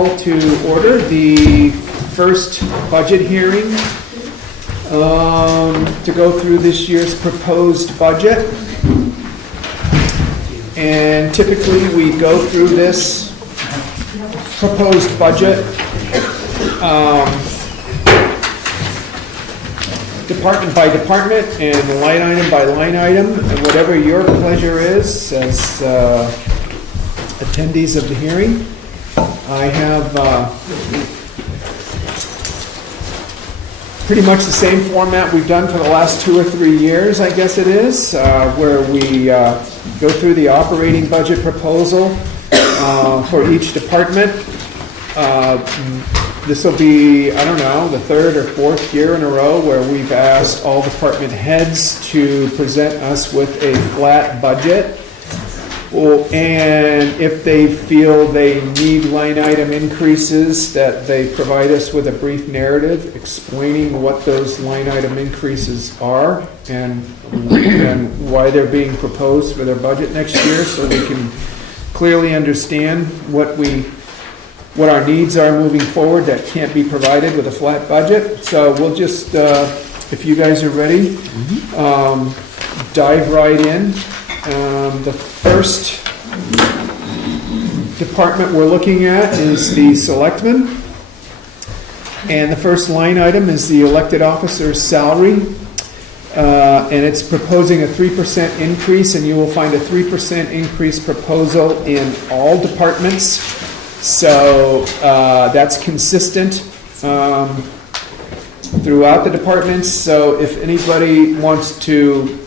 call to order the first budget hearing to go through this year's proposed budget. And typically we go through this proposed budget department by department and line item by line item, and whatever your pleasure is as attendees of the hearing. I have pretty much the same format we've done for the last 2 or 3 years, I guess it is, where we go through the operating budget proposal for each department. This will be, I don't know, the 3rd or 4th year in a row where we've asked all department heads to present us with a flat budget. And if they feel they need line item increases, that they provide us with a brief narrative explaining what those line item increases are and why they're being proposed for their budget next year, so we can clearly understand what our needs are moving forward that can't be provided with a flat budget. So we'll just, if you guys are ready, dive right in. The first department we're looking at is the Selectmen. And the first line item is the elected officer's salary. And it's proposing a 3% increase, and you will find a 3% increase proposal in all departments. So that's consistent throughout the departments. So if anybody wants to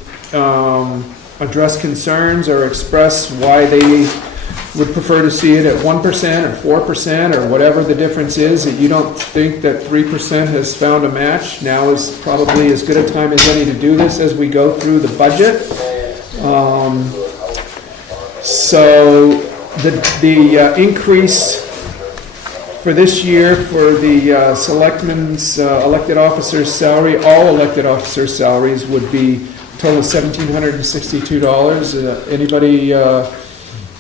address concerns or express why they would prefer to see it at 1% or 4% or whatever the difference is, that you don't think that 3% has found a match, now is probably as good a time as any to do this as we go through the budget. So the increase for this year for the selectmen's elected officer's salary, all elected officer's salaries would be a total of $1,762. Anybody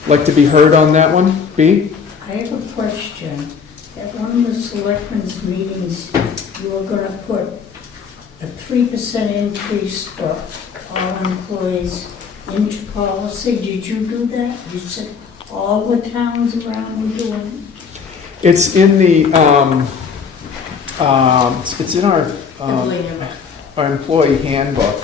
like to be heard on that one? B? I have a question. At one of the selectmen's meetings, you were going to put a 3% increase for all employees into policy. Did you do that? You said all the towns around were doing it? It's in the it's in our employee handbook,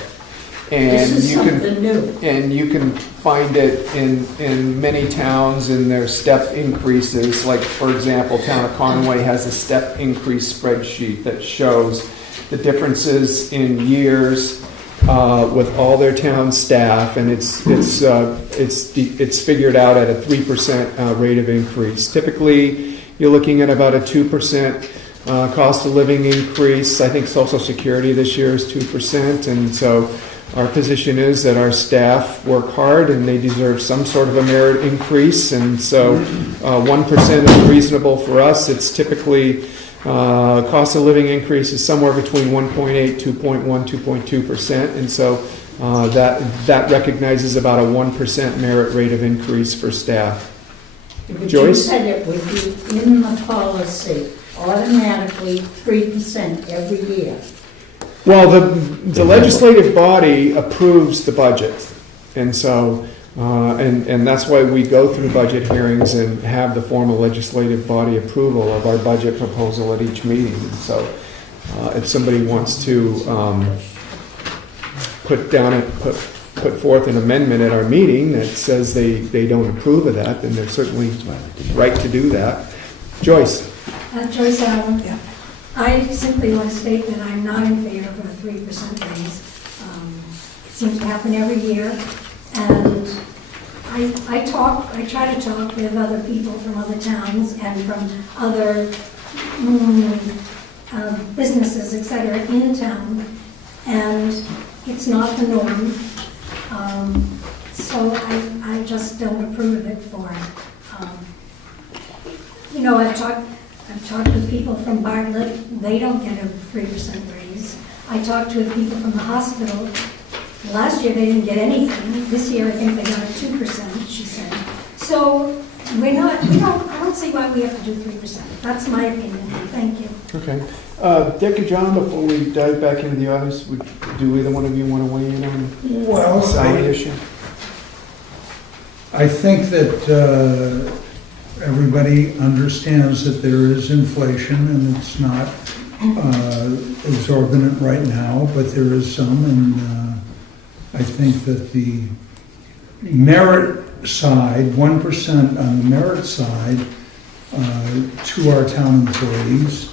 and This is something new. And you can find it in many towns in their step increases. Like, for example, town of Conway has a step increase spreadsheet that shows the differences in years with all their town staff, and it's figured out at a 3% rate of increase. Typically, you're looking at about a 2% cost of living increase. I think Social Security this year is 2%, and so our position is that our staff work hard and they deserve some sort of a merit increase, and so 1% is reasonable for us. It's typically cost of living increase is somewhere between 1.8, 2.1, 2.2%, and so that recognizes about a 1% merit rate of increase for staff. But Joyce? you said it would be in the policy automatically 3% every year. Well, the legislative body approves the budget, and so and that's why we go through budget hearings and have the formal legislative body approval of our budget proposal at each meeting. And so, if somebody wants to put forth an amendment at our meeting that says they don't approve of that, then they're certainly right to do that. Joyce. Joyce Allen. Yeah. I simply want to state that I'm not in favor of a 3% raise. It seems to happen every year, and I try to talk with other people from other towns and from other businesses, etc., in town, and it's not the norm. So I just don't approve of it for it. I've talked with people from Bartlett, they don't get a 3% raise. I talked with people from the hospital. Last year they didn't get anything. This year I think they got a 2%, she said. So I don't see why we have to do 3%. That's my opinion. Thank you. Okay. Dick and John, before we dive back into the others, do either one of you want to weigh in on the Well, salary issue? I think that everybody understands that there is inflation and it's not exorbitant right now, but there is some, and I think that the merit side, 1% on the merit side to our town employees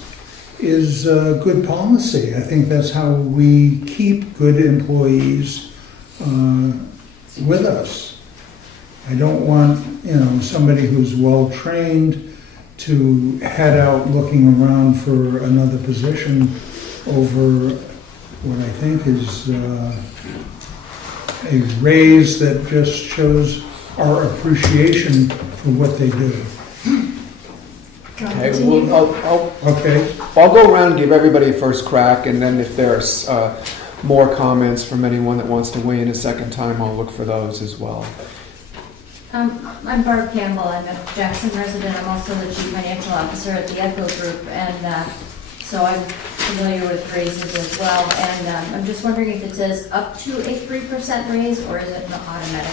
is good policy. I think that's how we keep good employees with us. I don't want, somebody who's well-trained to head out looking around for another position over what I think is a raise that just shows our appreciation for what they do. Okay, well, Okay? I'll go around and give everybody a first crack, and then if there's more comments from anyone that wants to weigh in a second time, I'll look for those as well. I'm Barb Campbell. I'm a Jackson resident. I'm also the Chief Financial Officer at the Echo Group, and so I'm familiar with raises as well. And I'm just wondering if it says up to a 3% raise, or is it an automatic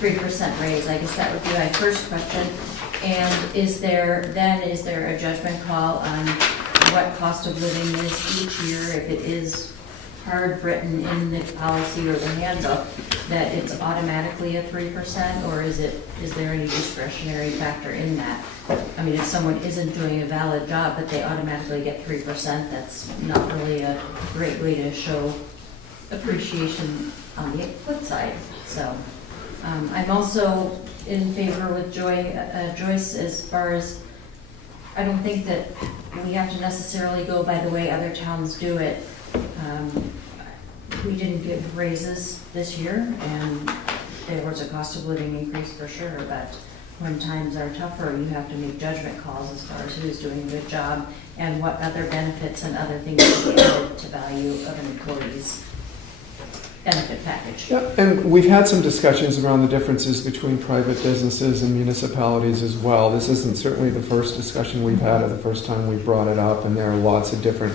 3% raise? I guess that would be my first question. And is there a judgment call on what cost of living is each year, if it is hard written in the policy or the handbook that it's automatically a 3%, or is there any discretionary factor in that? I mean, if someone isn't doing a valid job but they automatically get 3%, that's not really a great way to show appreciation on the flip side. So I'm also in favor with Joyce as far as, I don't think that we have to necessarily go by the way other towns do it. We didn't give raises this year, and there was a cost of living increase for sure, but when times are tougher, you have to make judgment calls as far as who's doing a good job and what other benefits and other things are added to value of an employee's benefit package. Yeah, and we've had some discussions around the differences between private businesses and municipalities as well. This isn't certainly the first discussion we've had or the first time we brought it up, and there are lots of different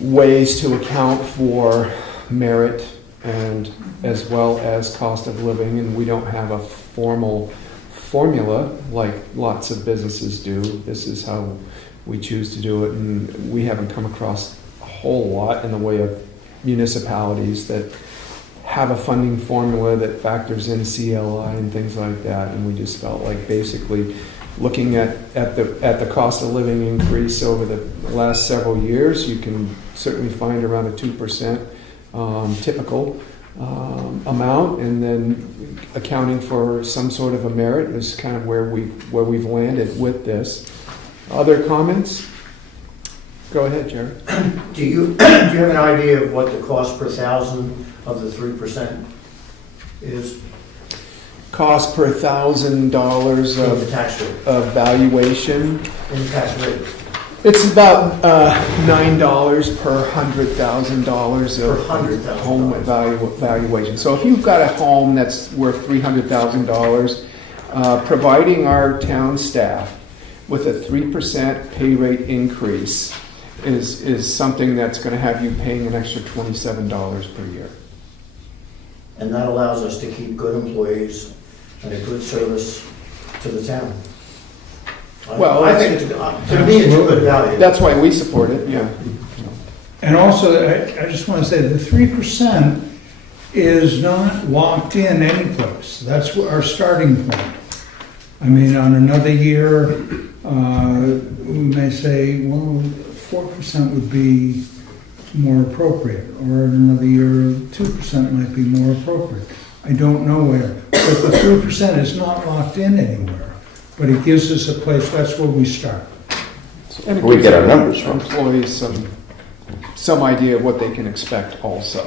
ways to account for merit and as well as cost of living, and we don't have a formal formula like lots of businesses do. This is how we choose to do it, and we haven't come across a whole lot in the way of municipalities that have a funding formula that factors in CLI and things like that, and we just felt like basically looking at the cost of living increase over the last several years, you can certainly find around a 2% typical amount, and then accounting for some sort of a merit is kind of where we've landed with this. Other comments? Go ahead, Jerry. Do you have an idea of what the cost per thousand of the 3% is? Cost per $1,000 In the tax rate? of valuation. In the tax rate? It's about $9 per $100,000 Per of $100,000. home valuation. So if you've got a home that's worth $300,000, providing our town staff with a 3% pay rate increase is something that's going to have you paying an extra $27 per year. And that allows us to keep good employees and a good service to the town. Well, I think to me, it's a good value. That's why we support it, yeah. And also, I just want to say the 3% is not locked in any place. That's our starting point. I mean, on another year, we may say, well, 4% would be more appropriate, or in another year, 2% might be more appropriate. I don't know where. But the 3% is not locked in anywhere, but it gives us a place, that's where we start. And it We gives get our numbers from. employees some idea of what they can expect also.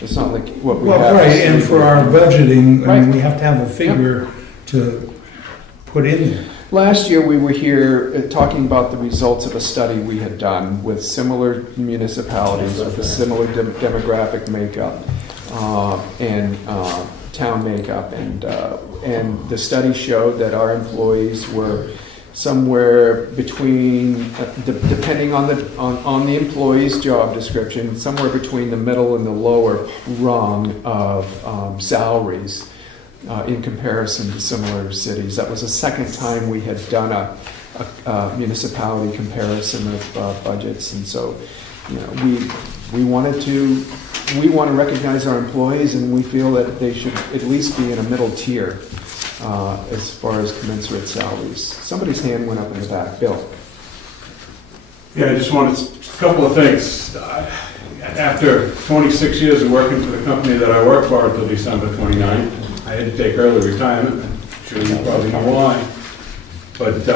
It's not like what we have. Well, right, and for our budgeting, I mean, Right. we have to have a figure to put in there. Last year, we were here talking about the results of a study we had done with similar municipalities with a similar demographic makeup. And town makeup, and the study showed that our employees were somewhere between, depending on the employee's job description, somewhere between the middle and the lower rung of salaries in comparison to similar cities. That was the second time we had done a municipality comparison of budgets, and so we want to recognize our employees, and we feel that they should at least be in a middle tier as far as commensurate salaries. Somebody's hand went up in the back. Bill. Yeah, I just wanted a couple of things. After 26 years of working for the company that I worked for until December 29, I had to take early retirement. I'm sure you probably know why. But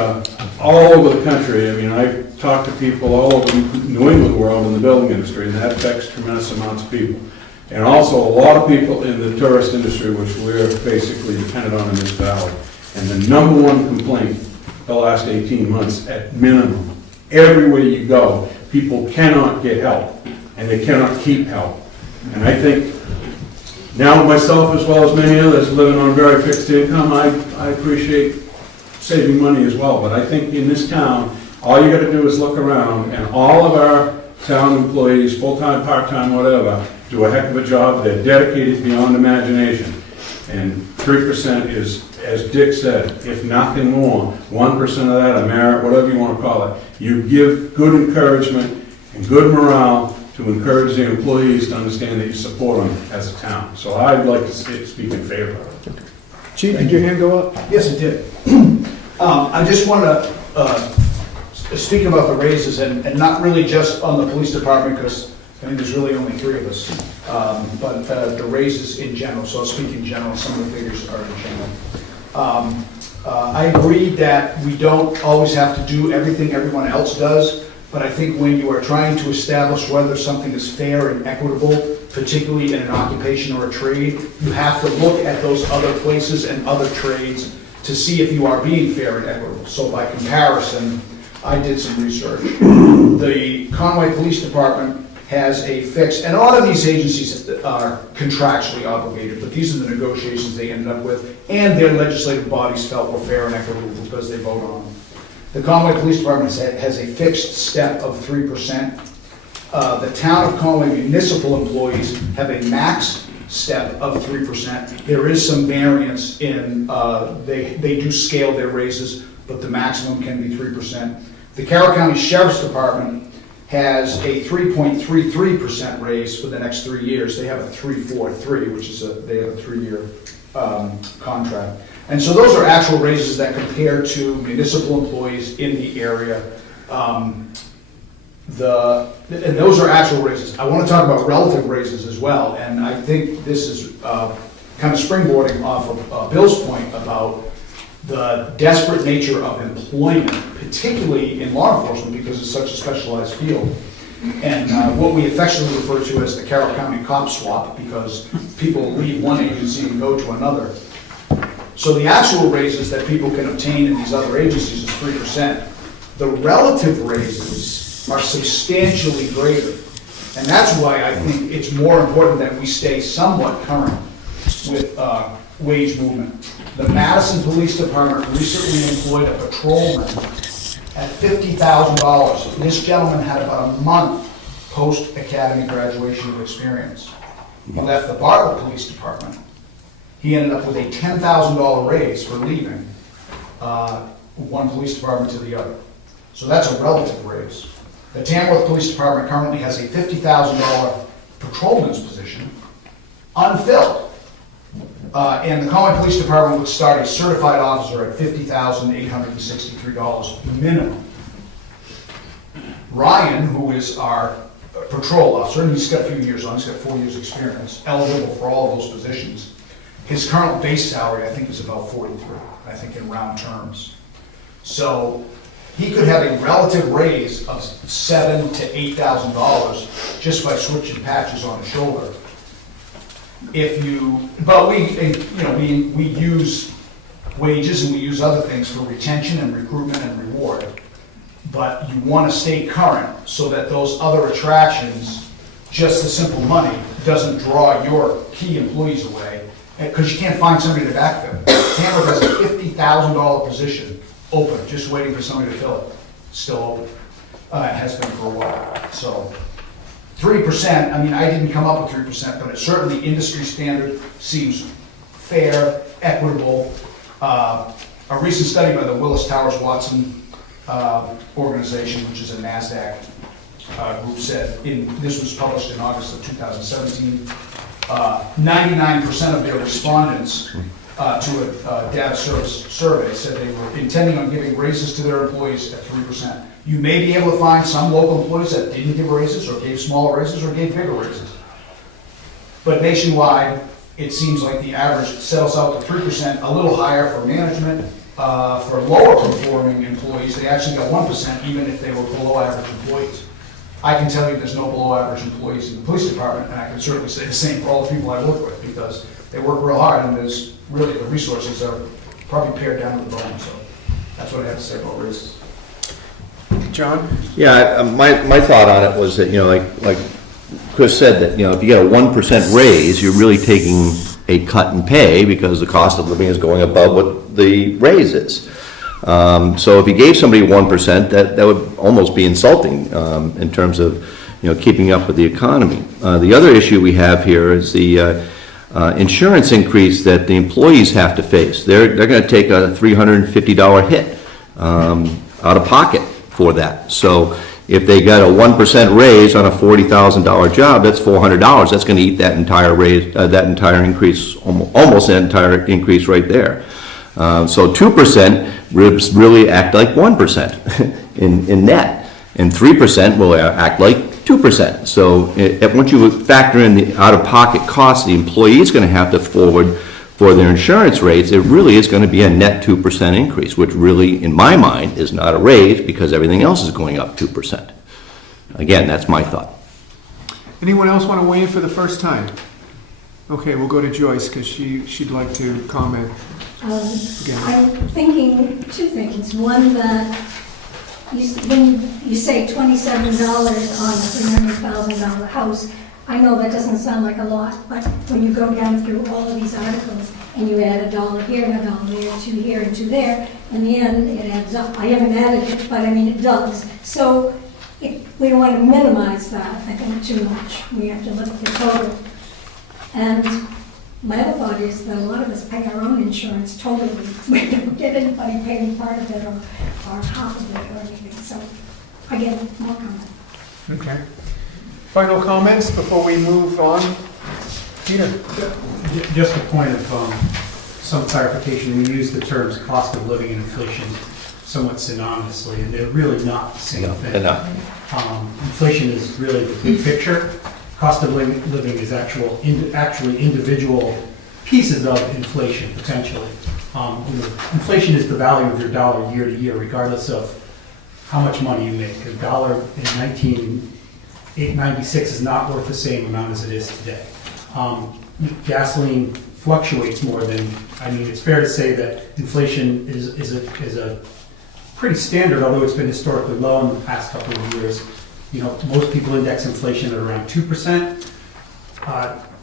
all over the country, I mean, I talked to people all over the New England world in the building industry, and that affects tremendous amounts of people. And also a lot of people in the tourist industry, which we're basically dependent on in this valley. And the number one complaint the last 18 months, at minimum, everywhere you go, people cannot get help, and they cannot keep help. And I think now myself, as well as many others, living on very fixed income, I appreciate saving money as well. But I think in this town, all you got to do is look around, and all of our town employees, full-time, part-time, whatever, do a heck of a job. They're dedicated beyond imagination. And 3% is, as Dick said, if nothing more, 1% of that, a merit, whatever you want to call it. You give good encouragement and good morale to encourage the employees to understand that you support them as a town. So I'd like to speak in favor of it. Chief, did your hand go up? Yes, it did. I just want to speak about the raises, and not really just on the police department, because I think there's really only 3 of us, but the raises in general. So I'll speak in general. Some of the figures are in general. I agree that we don't always have to do everything everyone else does, but I think when you are trying to establish whether something is fair and equitable, particularly in an occupation or a trade, you have to look at those other places and other trades to see if you are being fair and equitable. So by comparison, I did some research. The Conway Police Department has a fixed, and a lot of these agencies are contractually obligated, but these are the negotiations they ended up with, and their legislative bodies felt were fair and equitable because they vote on them. The Conway Police Department has a fixed step of 3%. The town of Conway municipal employees have a max step of 3%. There is some variance in, they do scale their raises, but the maximum can be 3%. The Carroll County Sheriff's Department has a 3.33% raise for the next 3 years. They have a 3.43, which is they have a 3-year contract. And so those are actual raises that compare to municipal employees in the area. And those are actual raises. I want to talk about relative raises as well, and I think this is kind of springboarding off of Bill's point about the desperate nature of employment, particularly in law enforcement because it's such a specialized field. And what we affectionately refer to as the Carroll County cop swap, because people leave one agency and go to another. So the actual raises that people can obtain in these other agencies is 3%. The relative raises are substantially greater. And that's why I think it's more important that we stay somewhat current with wage movement. The Madison Police Department recently employed a patrolman at $50,000. This gentleman had about a month post-academy graduation of experience. He left the Bartlett Police Department. He ended up with a $10,000 raise for leaving one police department to the other. So that's a relative raise. The Tamworth Police Department currently has a $50,000 patrolman's position unfilled. And the Conway Police Department would start a certified officer at $50,863 minimum. Ryan, who is our patrol officer, and he's got a few years on, he's got 4 years experience, eligible for all of those positions. His current base salary, I think, is about 43, I think in round terms. So he could have a relative raise of $7,000 to $8,000 just by switching patches on his shoulder. But we use wages and we use other things for retention and recruitment and reward. But you want to stay current so that those other attractions, just the simple money, doesn't draw your key employees away. because you can't find somebody to backfill. Hamburg has a $50,000 position open, just waiting for somebody to fill it. Still open. It has been for a while. So 3%, I mean, I didn't come up with 3%, but it certainly industry standard seems fair, equitable. A recent study by the Willis Towers Watson organization, which is a NASDAQ group, said, this was published in August of 2017, 99% of their respondents to a data service survey said they were intending on giving raises to their employees at 3%. You may be able to find some local employees that didn't give raises, or gave smaller raises, or gave bigger raises. But nationwide, it seems like the average settles out to 3%, a little higher for management. For lower performing employees, they actually got 1%, even if they were below average employees. I can tell you there's no below average employees in the police department, and I can certainly say the same for all the people I work with, because they work real hard, and there's really, the resources are probably pared down to the bone. So that's what I have to say about raises. John? Yeah, my thought on it was that, like Chris said, that, if you get a 1% raise, you're really taking a cut in pay because the cost of living is going above what the raise is. So if you gave somebody 1%, that would almost be insulting in terms of, keeping up with the economy. The other issue we have here is the insurance increase that the employees have to face. They're going to take a $350 hit out of pocket for that. So if they got a 1% raise on a $40,000 job, that's $400. That's going to eat that entire raise, that entire increase, almost that entire increase right there. So 2% really act like 1% in net, and 3% will act like 2%. So once you factor in the out-of-pocket costs the employee is going to have to forward for their insurance rates, it really is going to be a net 2% increase, which really, in my mind, is not a raise because everything else is going up 2%. Again, that's my thought. Anyone else want to weigh in for the first time? Okay, we'll go to Joyce because she'd like to comment. I'm thinking two things. One, that when you say $27 on a $300,000 house, I know that doesn't sound like a lot, but when you go down through all of these articles and you add $1 here and $1 there, 2 here and 2 there, in the end it adds up. I haven't added it, but I mean it does. So we don't want to minimize that, I think, too much. We have to look at the total. And my other thought is that a lot of us pay our own insurance totally. We don't get anybody paying part of it or half of it or anything. So again, more comment. Okay. Final comments before we move on? Peter? Just a point of some clarification. We use the terms cost of living and inflation somewhat synonymously, and they're really not the same thing. Inflation is really the big picture. Cost of living is actually individual pieces of inflation, potentially. Inflation is the value of your dollar year to year, regardless of how much money you make. A dollar in 1996 is not worth the same amount as it is today. Gasoline fluctuates more than, it's fair to say that inflation is a pretty standard, although it's been historically low in the past couple of years. Most people index inflation at around 2%.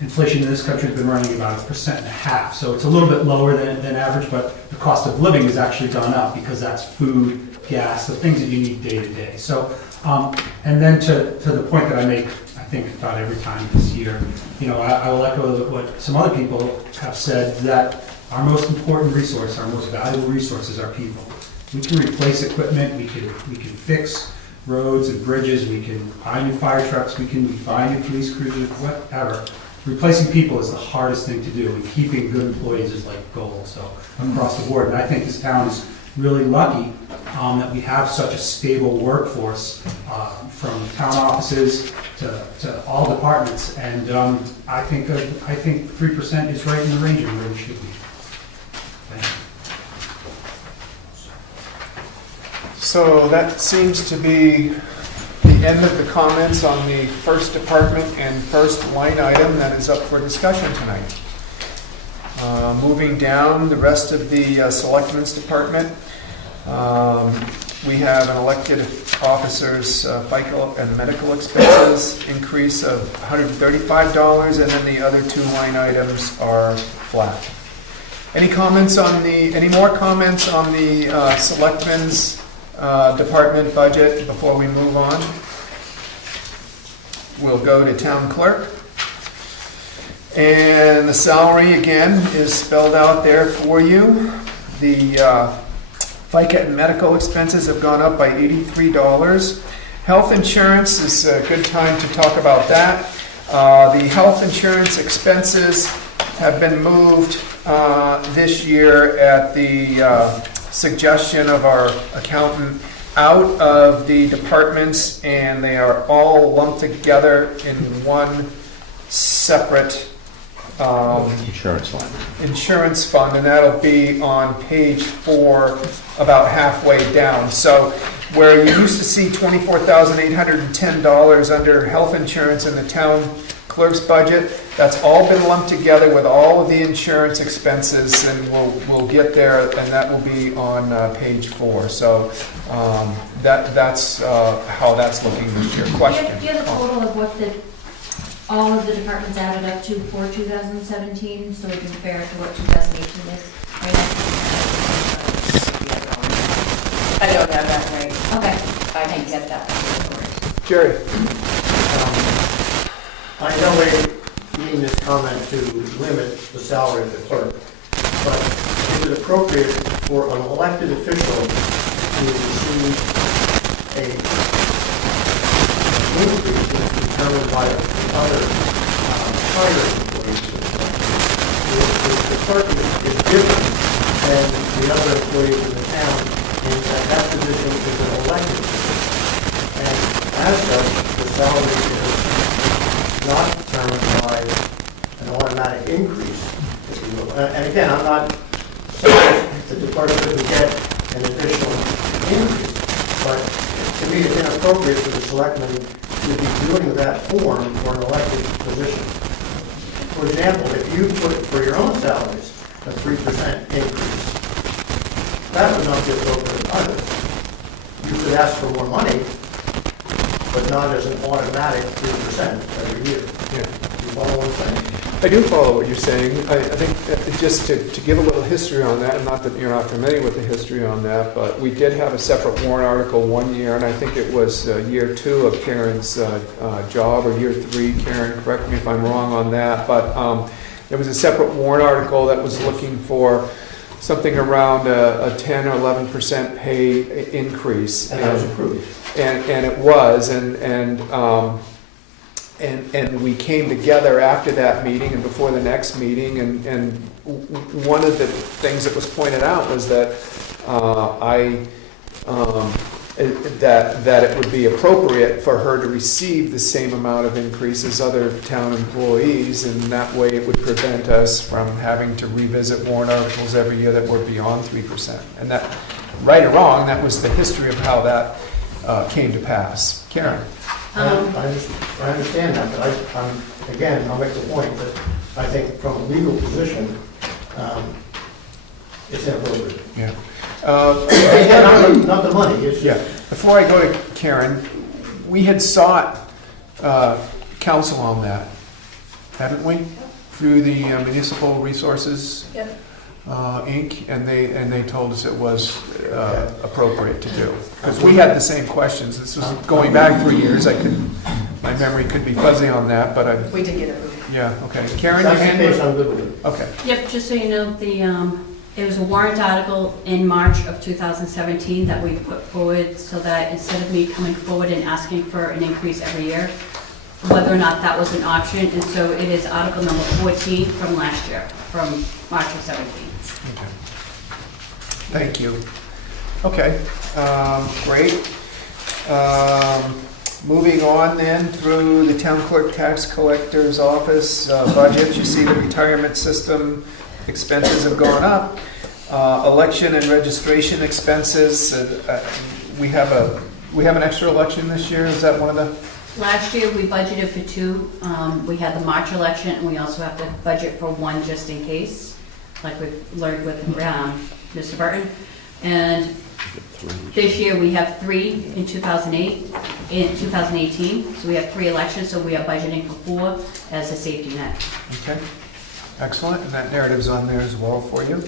Inflation in this country has been running about 1.5%. So it's a little bit lower than average, but the cost of living has actually gone up because that's food, gas, the things that you need day to day. So, and then to the point that I make, I think about every time this year, I will echo what some other people have said, that our most important resource, our most valuable resource is our people. We can replace equipment, we can fix roads and bridges, we can buy new fire trucks, we can buy new police cruisers, whatever. Replacing people is the hardest thing to do, and keeping good employees is like gold, so across the board. And I think this town is really lucky that we have such a stable workforce, from town offices to all departments, and I think 3% is right in the range of where we should be. Thank you. So that seems to be the end of the comments on the first department and first line item that is up for discussion tonight. Moving down the rest of the Selectmen's Department, we have an elected officer's FICA and medical expenses increase of $135, and then the other two line items are flat. Any more comments on the Selectmen's Department budget before we move on? We'll go to Town Clerk. And the salary, again, is spelled out there for you. The FICA and medical expenses have gone up by $83. Health insurance is a good time to talk about that. The health insurance expenses have been moved this year at the suggestion of our accountant out of the departments, and they are all lumped together in one separate Insurance line. insurance fund, and that'll be on page 4, about halfway down. So where you used to see $24,810 under health insurance in the town clerk's budget, that's all been lumped together with all of the insurance expenses, and we'll get there, and that will be on page 4. So that's how that's looking this year. Question? Do you have a total of what all of the departments added up to for 2017, so we can compare it to what 2018 is right I don't have that right. now? Okay. I can get that. Jerry? I in no way mean this comment to limit the salary of the clerk, but is it appropriate for an elected official to receive a increase that's determined by other higher employees? The clerk is different than the other employees in the town in that position is an elected position. And as such, the salary is not determined by an automatic increase, if you will. And again, I'm not saying the department doesn't get an additional increase, but to me it's inappropriate for the selectmen to be doing that form for an elected position. For example, if you put for your own salaries a 3% increase, that would not be appropriate either. You could ask for more money, but not as an automatic 3% every year. Yeah. You follow what I'm saying? I do follow what you're saying. I think that just to give a little history on that, and not that you're not familiar with the history on that, but we did have a separate warrant article one year, and I think it was year 2 of Karen's job, or year 3, Karen, correct me if I'm wrong on that, but there was a separate warrant article that was looking for something around a 10 or 11% pay increase. And that was approved. And it was, and we came together after that meeting and before the next meeting, and one of the things that was pointed out was that that it would be appropriate for her to receive the same amount of increase as other town employees, and that way it would prevent us from having to revisit warrant articles every year that were beyond 3%. And that, right or wrong, that was the history of how that came to pass. Karen? I understand that, but I'll make the point that I think from a legal position, it's inappropriate. Yeah. Not the money, it's Yeah. just, Before I go to Karen, we had sought counsel on that, haven't we? Through the Municipal Resources Inc., and they told us it was appropriate to do. Because we had the same questions. This was going back 3 years. My memory could be fuzzy on that, but We did get it. yeah, okay. Karen, that's you the case, handle I'm good with it. Okay. Yep, just so you know, it was a warrant article in March of 2017 that we put forward, so that instead of me coming forward and asking for an increase every year, whether or not that was an option, and so it is article number 14 from last year, from March of 17. Okay. Thank you. Okay, great. Moving on then through the town clerk tax collector's office budget, you see the retirement system expenses have gone up. Election and registration expenses, we have an extra election this year, is that one of the? Last year, we budgeted for 2. We had the March election, and we also have to budget for 1 just in case, like we've learned with Mr. Burton. And This year, we have 3 in 2008, in 2018, so we have 3 elections, so we are budgeting for 4 as a safety net. Okay, excellent, and that narrative's on there as well for you.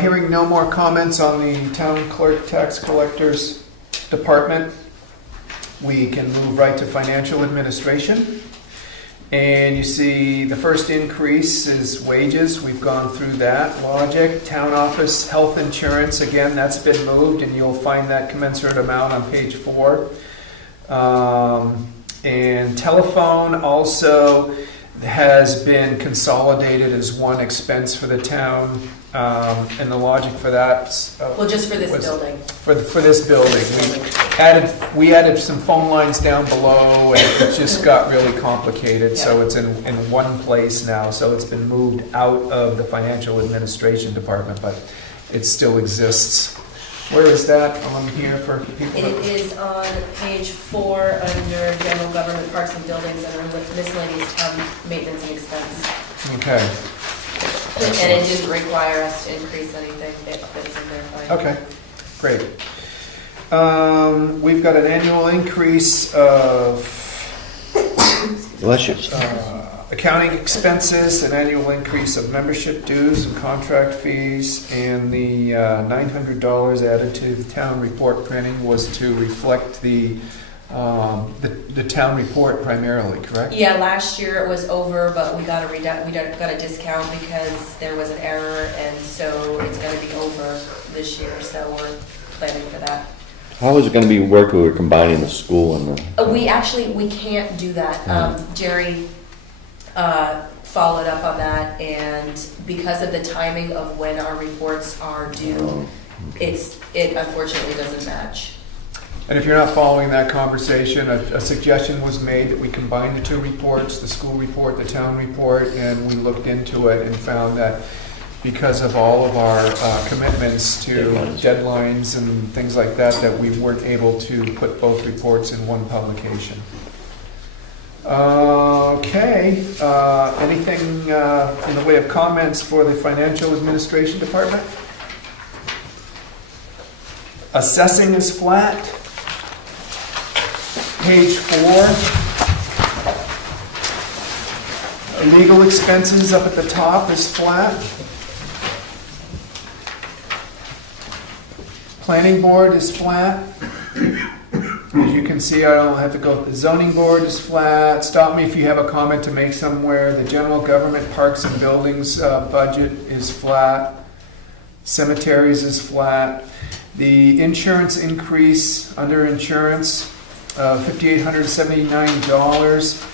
Hearing no more comments on the town clerk tax collectors department, we can move right to financial administration. And you see the first increase is wages. We've gone through that logic. Town office health insurance, again, that's been moved, and you'll find that commensurate amount on page 4. And telephone also has been consolidated as one expense for the town. And the logic for that Well, just for this building. for this building. We added some phone lines down below, and it just got really complicated, so it's in one place now, so it's been moved out of the financial administration department, but it still exists. Where is that on here for people? It is on page 4 under general government, parks and buildings, and under miscellaneous town maintenance and expense. Okay. And it didn't require us to increase anything, it's in there fine. Okay, great. We've got an annual increase of Bless you. accounting expenses, an annual increase of membership dues and contract fees, and the $900 added to the town report printing was to reflect the town report primarily, correct? Yeah, last year it was over, but we got a discount because there was an error, and so it's gonna be over this year, so we're planning for that. How is it gonna be work when we're combining the school and the? We can't do that. Jerry followed up on that, and because of the timing of when our reports are due, it unfortunately doesn't match. And if you're not following that conversation, a suggestion was made that we combine the 2 reports, the school report, the town report, and we looked into it and found that because of all of our commitments to deadlines and things like that, that we weren't able to put both reports in one publication. Okay, anything in the way of comments for the financial administration department? Assessing is flat. Page 4. Legal expenses up at the top is flat. Planning board is flat. As you can see, I don't have to go. The zoning board is flat. Stop me if you have a comment to make somewhere. The general government parks and buildings budget is flat. Cemeteries is flat. The insurance increase under insurance, $5,879.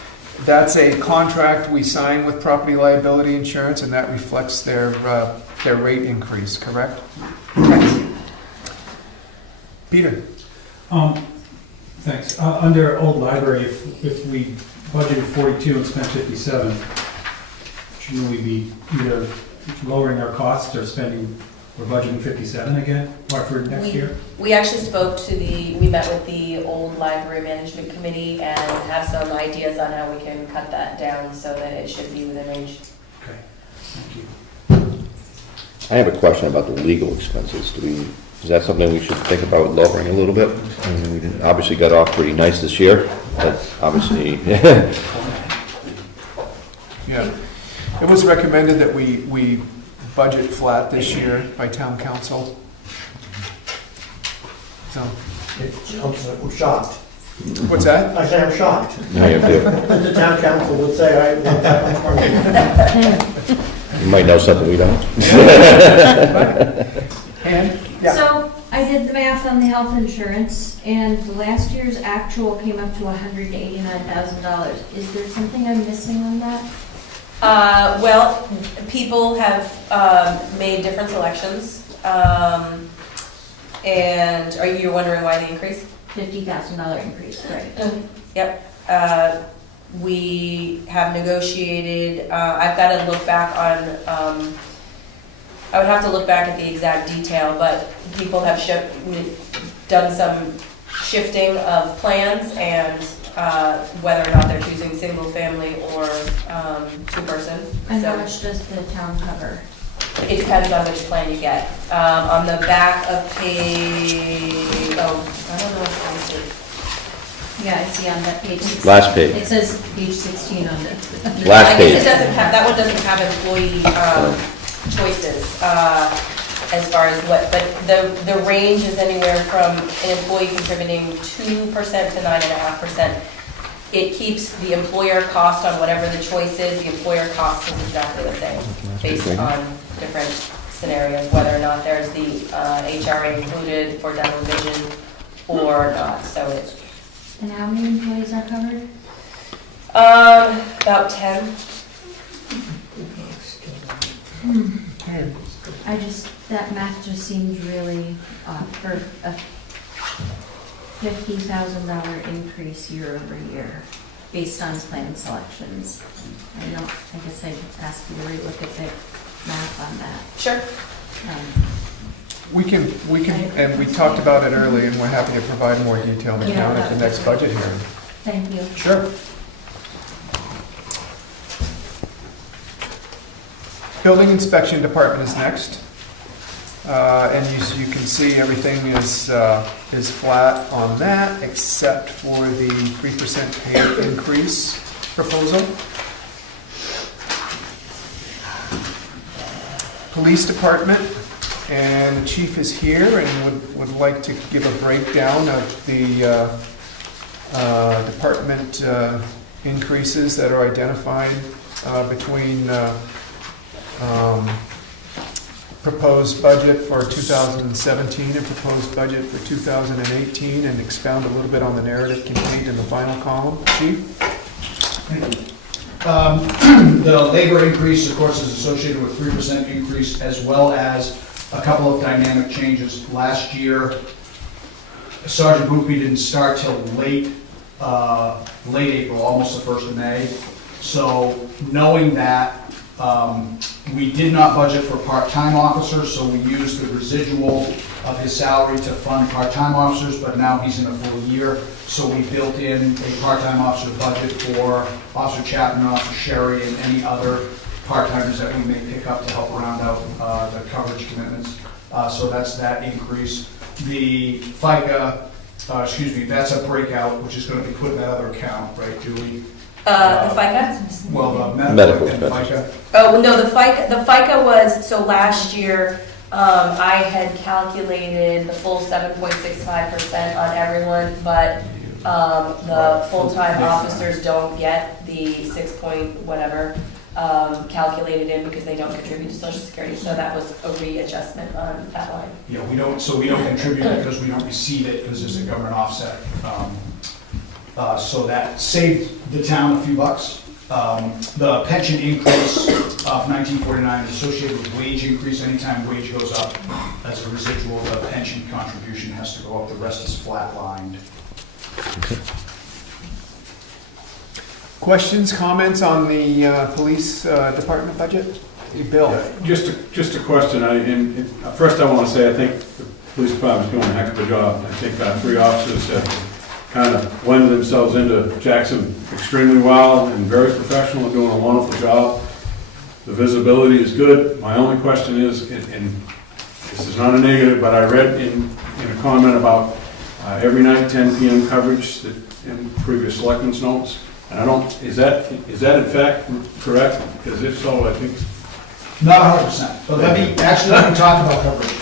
That's a contract we sign with Property Liability Insurance, and that reflects their rate increase, correct? Peter? Thanks. Under old library, if we budgeted 42 and spent 57, shouldn't we be either lowering our costs or spending, we're budgeting 57 again, or for next year? We actually we met with the old library management committee and have some ideas on how we can cut that down so that it should be within range. Okay, thank you. I have a question about the legal expenses. Is that something we should think about lowering a little bit? I mean, we obviously got off pretty nice this year, but obviously, Yeah. It was recommended that we budget flat this year by town council. So, I'm shocked. what's that? I say I'm shocked. I am too. The town council would say, You might know something we don't. And, yeah. So I did the math on the health insurance, and last year's actual came up to $189,000. Is there something I'm missing on that? Well, people have made different selections, and are you wondering why the increase? $50,000 increase, right? Yep. We have negotiated, I've got to look back on, I would have to look back at the exact detail, but people have done some shifting of plans and whether or not they're choosing single family or 2-person. And how So much does the town cover? It depends on which plan you get. On the back of page, oh, I don't know if I see. Yeah, I see on that page. Last page. It says page 16 on the. Last I guess page. it doesn't have, that one doesn't have employee choices as far as what, but the range is anywhere from an employee contributing 2% to 9.5%. It keeps the employer cost on whatever the choice is, the employer cost is exactly the same, based on different scenarios, whether or not there's the HRA included for dental vision or not, so it's And how many employees are covered? about 10. That math just seems really off for a $50,000 increase year over year based on plan selections. I guess I'd ask you to relook at the math on that. Sure. We can, and we talked about it earlier, and we're happy to provide more detailed Yeah, account at that the would next be budget hearing. Thank you. Sure. Building Inspection Department is next. And you can see everything is flat on that, except for the 3% pay increase proposal. Police Department, and the chief is here and would like to give a breakdown of the department increases that are identified between proposed budget for 2017 and proposed budget for 2018, and expound a little bit on the narrative contained in the final column. Chief? The labor increase, of course, is associated with 3% increase, as well as a couple of dynamic changes. Last year, Sergeant Boopy didn't start till late April, almost the 1st of May. So knowing that, we did not budget for part-time officers, so we used the residual of his salary to fund part-time officers, but now he's in a full year, so we built in a part-time officer budget for Officer Chapman, Officer Sherry, and any other part-timers that we may pick up to help round out the coverage commitments. So that's that increase. The FICA, that's a breakout, which is going to be put in that other account, right, Julie? The FICA? Well, the Medical and FICA. Oh, no, the FICA was, so last year, I had calculated the full 7.65% on everyone, but the full-time officers don't get the 6 point whatever calculated in because they don't contribute to Social Security, so that was a readjustment on that line. Yeah, we don't contribute because we don't receive it because it's a government offset. So that saved the town a few bucks. The pension increase of 1949 is associated with wage increase. Anytime wage goes up, as a residual, the pension contribution has to go up. The rest is flatlined. Questions, comments on the police department budget? Bill? Just a question. First I want to say I think the police department's doing a heck of a job. I think our 3 officers have kind of blended themselves into Jackson extremely well and very professional and doing a wonderful job. The visibility is good. My only question is, and this is not a negative, but I read in a comment about every night 10 p.m. coverage that in previous selectmen's notes. And I don't, is that in fact correct? Because if so, I think. Not 100%, but let me talk about coverage.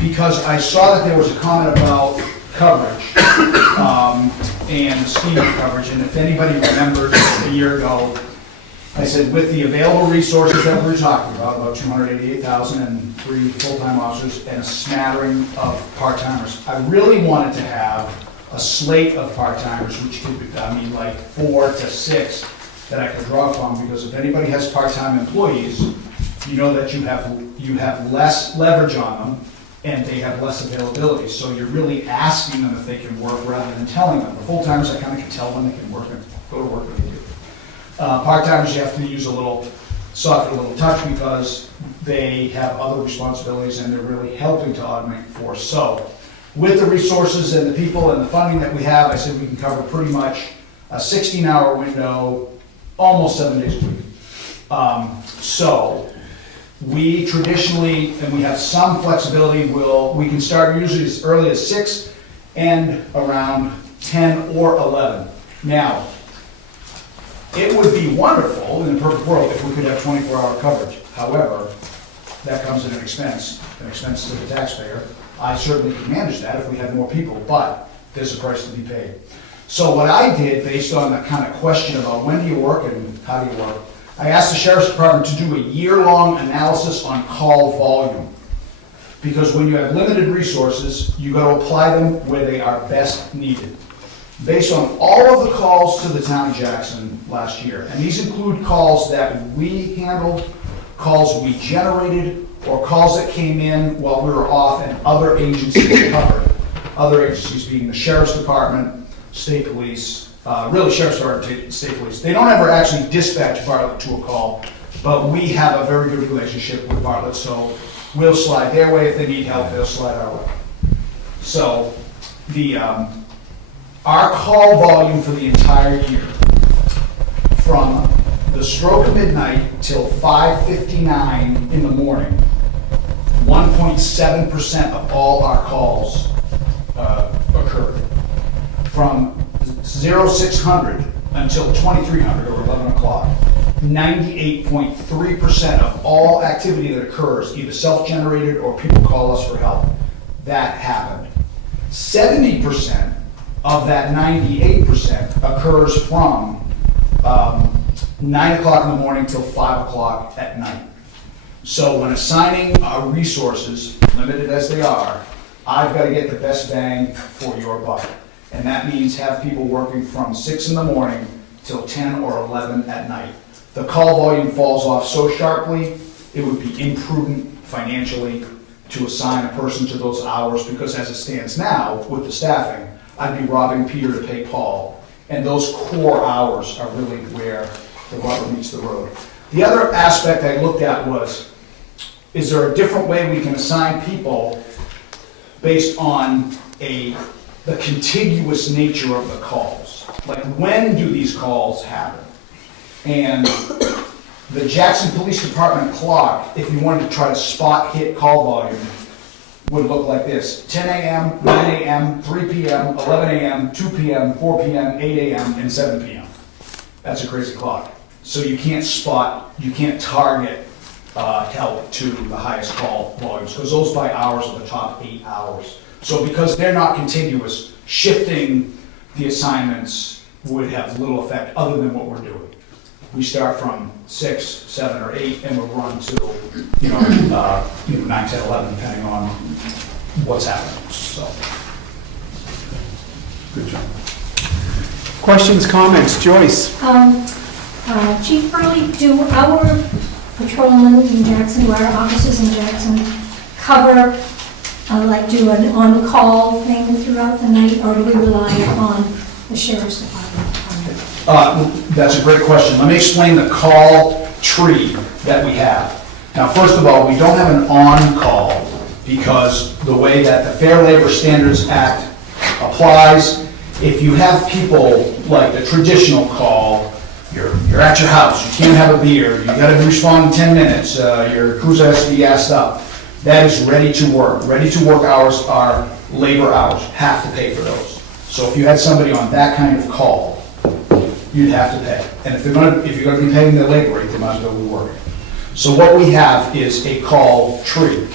Because I saw that there was a comment about coverage and the scheme of coverage, and if anybody remembers a year ago, I said with the available resources that we were talking about 288,000 and 3 full-time officers and a smattering of part-timers, I really wanted to have a slate of part-timers, which could be, like 4 to 6 that I could draw from, because if anybody has part-time employees, you know that you have less leverage on them, and they have less availability. So you're really asking them if they can work rather than telling them. The full-timers, I kind of can tell when they can work and go to work when they do. Part-timers, you have to use a little softer, a little touch, because they have other responsibilities and they're really helping to augment force. So with the resources and the people and the funding that we have, I said we can cover pretty much a 16-hour window, almost 7 days a week. So We traditionally, and we have some flexibility, we can start usually as early as 6 and around 10 or 11. Now, it would be wonderful in the perfect world if we could have 24-hour coverage. However, that comes at an expense to the taxpayer. I certainly could manage that if we had more people, but there's a price to be paid. So what I did, based on the kind of question about when do you work and how do you work, I asked the Sheriff's Department to do a year-long analysis on call volume. Because when you have limited resources, you got to apply them where they are best needed. Based on all of the calls to the town of Jackson last year, and these include calls that we handled, calls we generated, or calls that came in while we were off and other agencies covered. Other agencies being the Sheriff's Department, State Police, really Sheriff's Department, State Police. They don't ever actually dispatch Bartlett to a call, but we have a very good relationship with Bartlett, so we'll slide their way. If they need help, they'll slide our way. So our call volume for the entire year, from the stroke of midnight till 5:59 in the morning, 1.7% of all our calls occurred. From 0600 until 2300 or 11 o'clock, 98.3% of all activity that occurs, either self-generated or people call us for help, that happened. 70% of that 98% occurs from 9 o'clock in the morning till 5 o'clock at night. So when assigning our resources, limited as they are, I've got to get the best bang for your buck. And that means have people working from 6 in the morning till 10 or 11 at night. The call volume falls off so sharply, it would be imprudent financially to assign a person to those hours, because as it stands now, with the staffing, I'd be robbing Peter to pay Paul. And those core hours are really where the rubber meets the road. The other aspect I looked at was, is there a different way we can assign people based on the contiguous nature of the calls? Like, when do these calls happen? And the Jackson Police Department clock, if you wanted to try to spot hit call volume, would look like this: 10 a.m., 9 a.m., 3 p.m., 11 a.m., 2 p.m., 4 p.m., 8 a.m., and 7 p.m. That's a crazy clock. So you can't target help to the highest call volumes, because those by hours are the top 8 hours. So because they're not contiguous, shifting the assignments would have little effect other than what we're doing. We start from 6, 7, or 8, and we'll run to 9, 10, 11, depending on what's happening. So, Good job. Questions, comments? Joyce? Chief Burley, do our patrolmen in Jackson, do our officers in Jackson cover, do an on-call thing throughout the night, or do we rely upon the Sheriff's Department? that's a great question. Let me explain the call tree that we have. Now, first of all, we don't have an on-call, because the way that the Fair Labor Standards Act applies, if you have people like the traditional call, you're at your house, you can't have a beer, you gotta respond in 10 minutes, your cruiser has to be gassed up, that is ready to work. Ready to work hours are labor hours, have to pay for those. So if you had somebody on that kind of call, you'd have to pay. And if you're gonna be paying their labor rate, they might as well be working. So what we have is a call tree.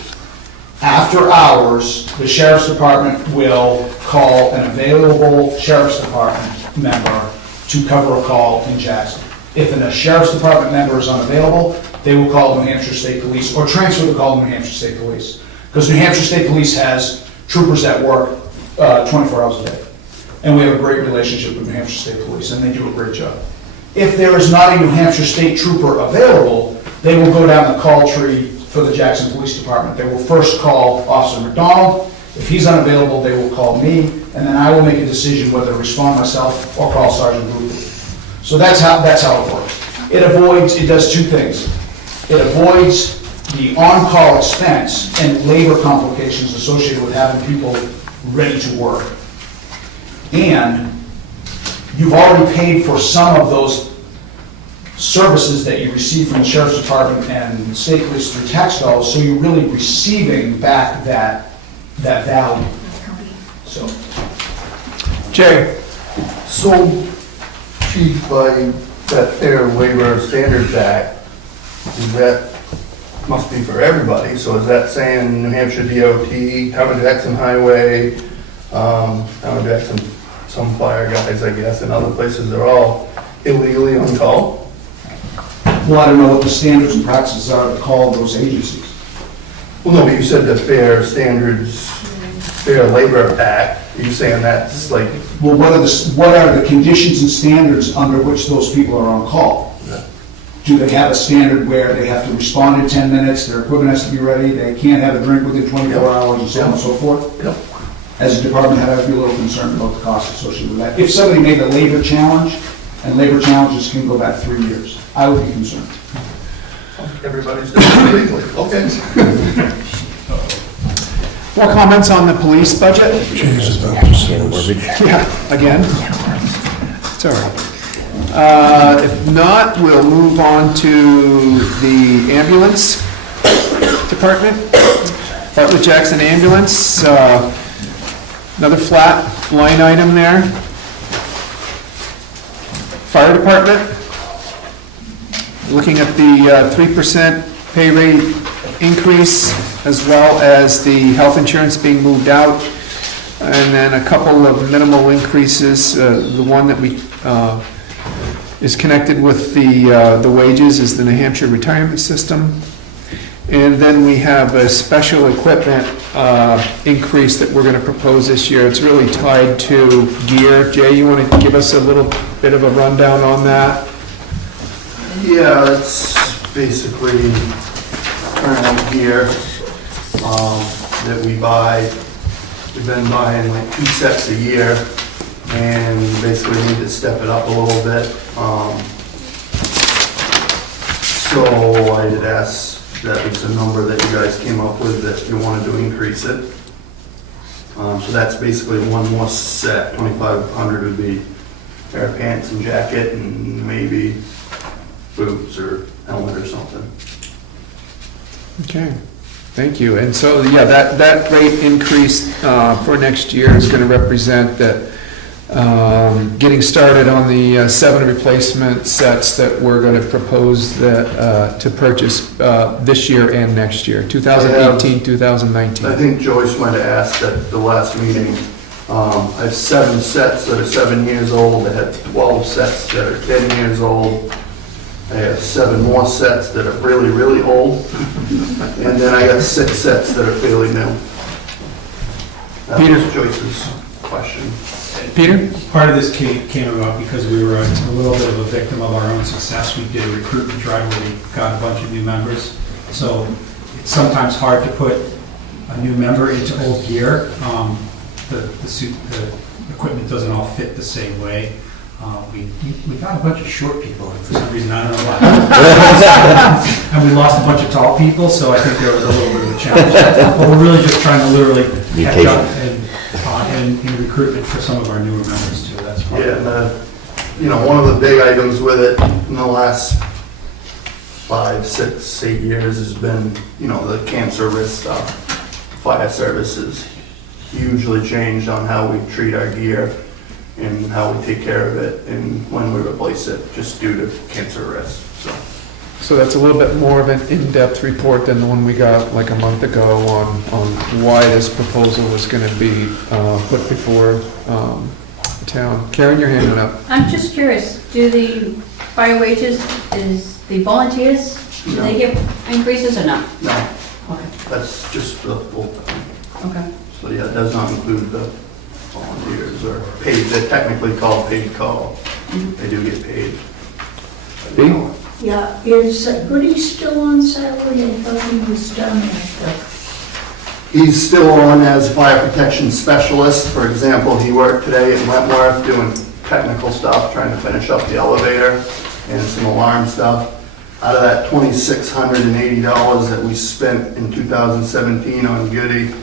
After hours, the Sheriff's Department will call an available Sheriff's Department member to cover a call in Jackson. If a Sheriff's Department member is unavailable, they will call New Hampshire State Police, or transfer the call to New Hampshire State Police. Because New Hampshire State Police has troopers that work 24 hours a day. And we have a great relationship with New Hampshire State Police, and they do a great job. If there is not a New Hampshire State trooper available, they will go down the call tree for the Jackson Police Department. They will first call Officer McDonald. If he's unavailable, they will call me, and then I will make a decision whether to respond myself or call Sergeant Booth. So that's how it works. It does two things. It avoids the on-call expense and labor complications associated with having people ready to work. And you've already paid for some of those services that you receive from the sheriff's department and state police through tax dollars, so you're really receiving back that value. So, Jay? So, Chief, by that Fair Labor Standards Act, is that, must be for everybody, so is that saying New Hampshire DOT, Town of Jackson Highway, Town of Jackson, some fire guys, I guess, and other places, they're all illegally on call? well, I don't know what the standards and practices are to call those agencies. Well, no, but you said the Fair Standards, Fair Labor Act, are you saying that's like, Well, what are the conditions and standards under which those people are on call? Do they have a standard where they have to respond in 10 minutes, their equipment has to be ready, they can't have a drink within 24 hours, and so on and so forth? Yep. As a department head, I'd be a little concerned about the costs associated with that. If somebody made a labor challenge, and labor challenges can go back 3 years, I would be concerned. everybody's doing it legally? Okay. More comments on the police budget? Yeah, again? It's all right. If not, we'll move on to the ambulance department. Bartlett Jackson Ambulance, another flat line item there. Fire department, looking at the 3% pay rate increase, as well as the health insurance being moved out, and then a couple of minimal increases. The one that we is connected with the wages is the New Hampshire retirement system. And then we have a special equipment increase that we're going to propose this year. It's really tied to gear. Jay, you want to give us a little bit of a rundown on that? Yeah, it's basically current gear that we buy. We've been buying like 2 sets a year, and we basically need to step it up a little bit. So I did ask, that was the number that you guys came up with, that you wanted to increase it. So that's basically one more set. 2,500 would be a pair of pants and jacket, and maybe boots or helmet or something. Okay, thank you. And so, yeah, that rate increase for next year is going to represent that getting started on the 7 replacement sets that we're going to propose that to purchase this year and next year, 2018, 2019. I think Joyce might have asked at the last meeting. I have 7 sets that are 7 years old. I have 12 sets that are 10 years old. I have 7 more sets that are really, really old. And then I got 6 sets that are fairly new. That Peter? was Joyce's question. Peter? Part of this came about because we were a little bit of a victim of our own success. We did a recruitment drive where we got a bunch of new members. So it's sometimes hard to put a new member into old gear. The equipment doesn't all fit the same way. We got a bunch of short people, and for some reason, I don't know why. And we lost a bunch of tall people, so I think there was a little bit of a challenge. But we're really just trying to literally catch up in recruitment for some of our newer members too. That's part Yeah, of it. and one of the big items with it in the last 5, 6, 8 years has been, the cancer risk stuff. Fire services hugely changed on how we treat our gear and how we take care of it and when we replace it, just due to cancer risk, So that's a little bit more of an in-depth report than the one we got like a month ago on why this proposal was going to be put before the town. Karen, your hand went up. I'm just curious, do the fire wages, is the volunteers, do they get increases or not? No, Okay, that's just the full time. okay. So yeah, it does not include the volunteers or paid, they're technically called paid call. They do get paid. B? Yeah, is Goody still on salary? I thought he was done after. He's still on as fire protection specialist. For example, he worked today in Wentworth doing technical stuff, trying to finish up the elevator and some alarm stuff. Out of that $2,680 that we spent in 2017 on Goody,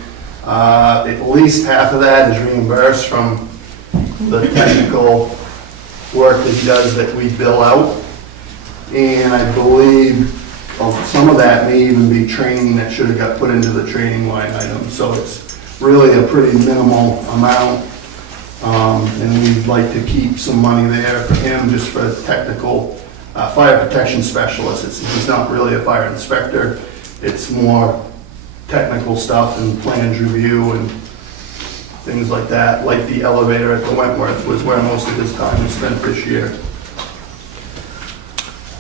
at least half of that is reimbursed from the technical work that he does that we bill out. And I believe some of that may even be training that should have got put into the training line item. So it's really a pretty minimal amount. And we'd like to keep some money there for him, just for a technical fire protection specialist. He's not really a fire inspector. It's more technical stuff and plans review and things like that. Like the elevator at the Wentworth was where most of his time was spent this year.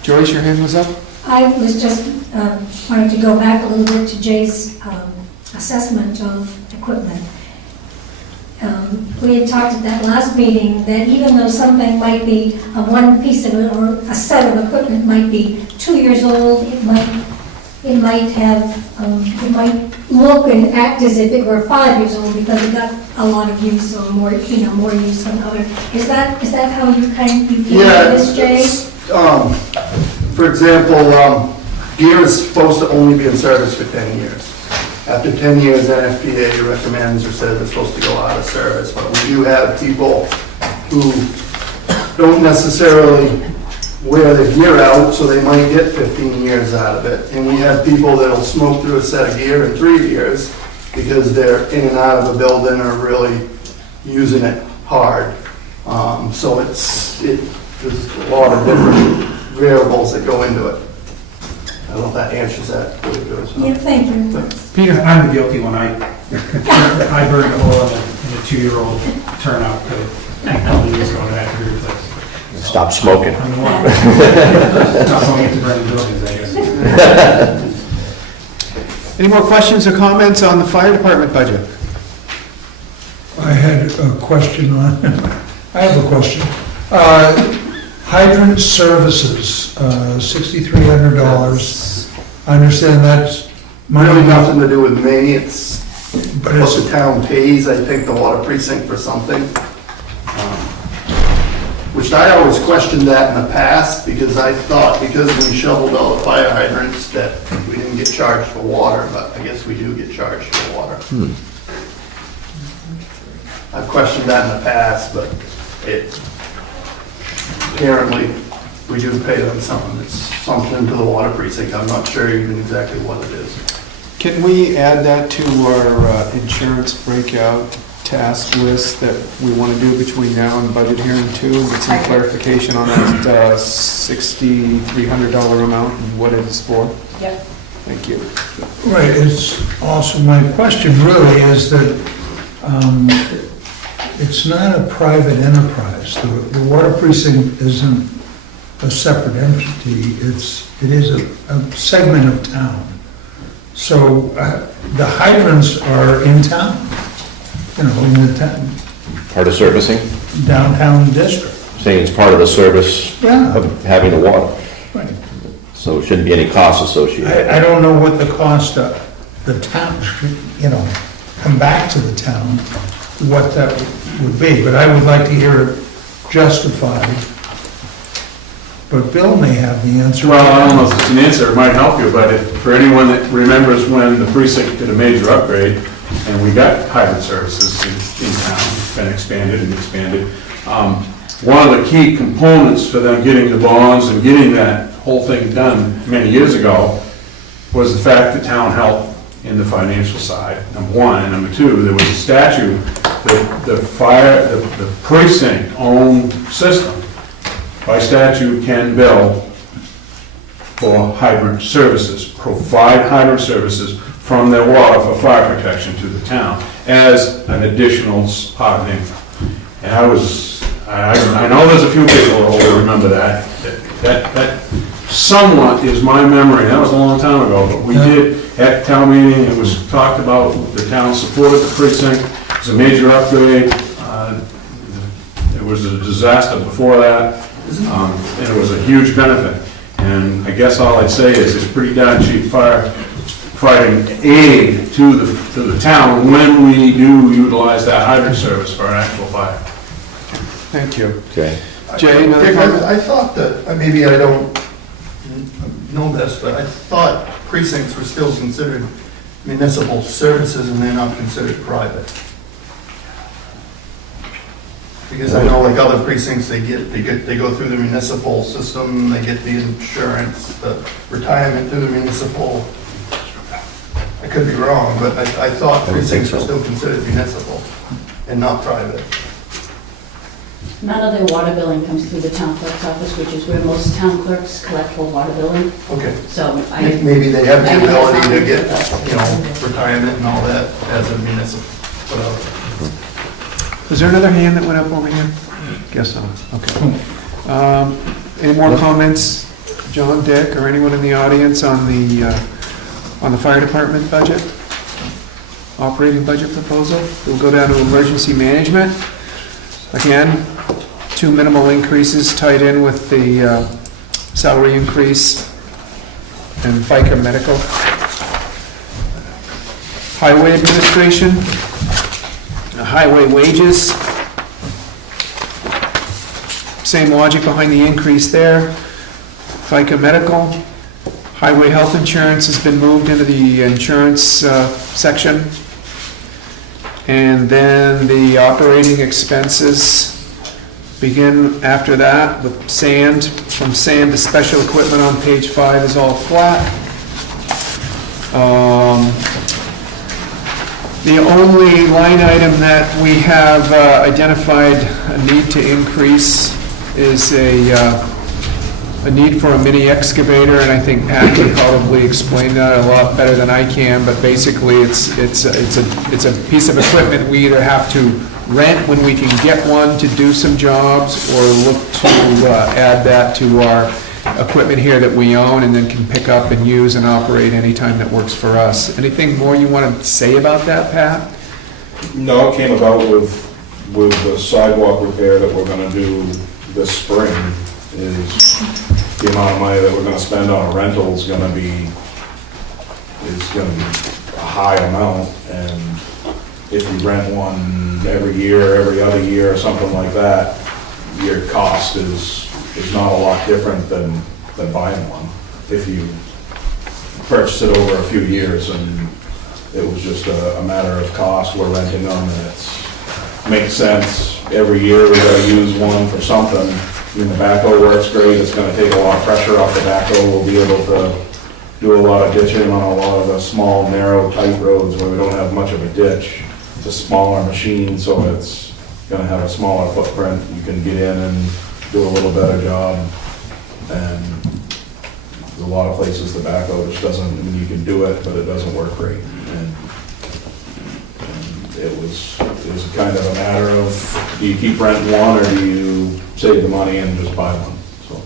Joyce, your hand was up? I was just wanting to go back a little bit to Jay's assessment of equipment. We had talked at that last meeting that even though something might be, one piece of it or a set of equipment might be 2 years old, it might look and act as if it were 5 years old because it got a lot of use or more, more use than other. Is that how you you feel this, Jay? For example, gear is supposed to only be in service for 10 years. After 10 years, NFPA recommends or says it's supposed to go out of service. But we do have people who don't necessarily wear their gear out, so they might get 15 years out of it. And we have people that'll smoke through a set of gear in 3 years because they're in and out of a building or really using it hard. So there's a lot of different variables that go into it. I don't know if that answers that really good. So. Yeah, thank you. Peter, I'm the guilty one. I burned a hole in a 2-year-old turnout a couple of years ago and I had to be replaced. Stop smoking. I'm the one. Not going into burning buildings, I guess. Any more questions or comments on the fire department budget? I had a question on, I have a question. Hydrant services, $6,300. I understand that's Really nothing to do with me. It's but what it's the town pays, I think, the water precinct for something. Which I always questioned that in the past because I thought because we shoveled all the fire hydrants that we didn't get charged for water, but I guess we do get charged for water. I've questioned that in the past, but apparently we do pay them something. It's something to the water precinct. I'm not sure even exactly what it is. Can we add that to our insurance breakout task list that we want to do between now and budget hearing too? And get some clarification on that $6,300 amount and what it is for? Yep. Thank you. right. It's also my question really is that it's not a private enterprise. The water precinct isn't a separate entity. It is a segment of town. So the hydrants are in town, in the town, Part of servicing, downtown district. saying it's part of the service Yeah. of having the water. Right. So it shouldn't be any cost associated. I don't know what the cost of the town, come back to the town, what that would be, but I would like to hear it justified. But Bill may have the answer. Well, I don't know if it's an answer, it might help you, but for anyone that remembers when the precinct did a major upgrade, and we got hydrant services in town, it's been expanded and expanded. One of the key components for them getting the bonds and getting that whole thing done many years ago was the fact that town helped in the financial side, number one. And number two, there was a statute that the precinct-owned system, by statute, can bill for hydrant services, provide hydrant services from their water for fire protection to the town as an additional part of income. And I know there's a few people who will remember that. That somewhat is my memory. That was a long time ago, but we did, at town meeting, it was talked about, the town supported the precinct. It was a major upgrade. It was a disaster before that. And it was a huge benefit. And I guess all I'd say is it's pretty darn cheap firefighting aid to the town when we do utilize that hydrant service for an actual fire. Thank you. Okay. Jay, another Dick, comment? I thought that, maybe I don't know this, but I thought precincts were still considered municipal services and they're not considered private. Because I know like other precincts, they go through the municipal system, they get the insurance, the retirement through the municipal. I could be wrong, but I thought precincts were still considered municipal and not private. None of their water billing comes through the town clerk's office, which is where most town clerks collect for water billing. Okay. So Maybe they have I the know ability to that's get, you know, retirement and all that as a municipal, whatever. Was there another hand that went up over here? Guess so, okay. Any more comments, John, Dick, or anyone in the audience on the fire department budget? Operating budget proposal? We'll go down to emergency management. Again, 2 minimal increases tied in with the salary increase and FICA medical. Highway administration, highway wages. Same logic behind the increase there. FICA medical. Highway health insurance has been moved into the insurance section. And then the operating expenses begin after that with sand. From sand to special equipment on page 5 is all flat. The only line item that we have identified a need to increase is a need for a mini excavator, and I think Pat can probably explain that a lot better than I can, but basically it's a piece of equipment we either have to rent when we can get one to do some jobs, or look to add that to our equipment here that we own and then can pick up and use and operate anytime that works for us. Anything more you want to say about that, Pat? No, it came about with the sidewalk repair that we're gonna do this spring. Is the amount of money that we're gonna spend on a rental is gonna be a high amount, and if you rent one every year, every other year, or something like that, your cost is not a lot different than buying one. If you purchase it over a few years, and it was just a matter of cost, we're renting them, and makes sense. Every year we gotta use one for something. I mean, the backhoe works great, it's gonna take a lot of pressure off the backhoe, we'll be able to do a lot of ditching on a lot of the small, narrow, tight roads where we don't have much of a ditch. It's a smaller machine, so it's gonna have a smaller footprint, you can get in and do a little better job. And there's a lot of places the backhoe just doesn't, I mean, you can do it, but it doesn't work great. And it was kind of a matter of, do you keep renting one, or do you save the money and just buy one? So.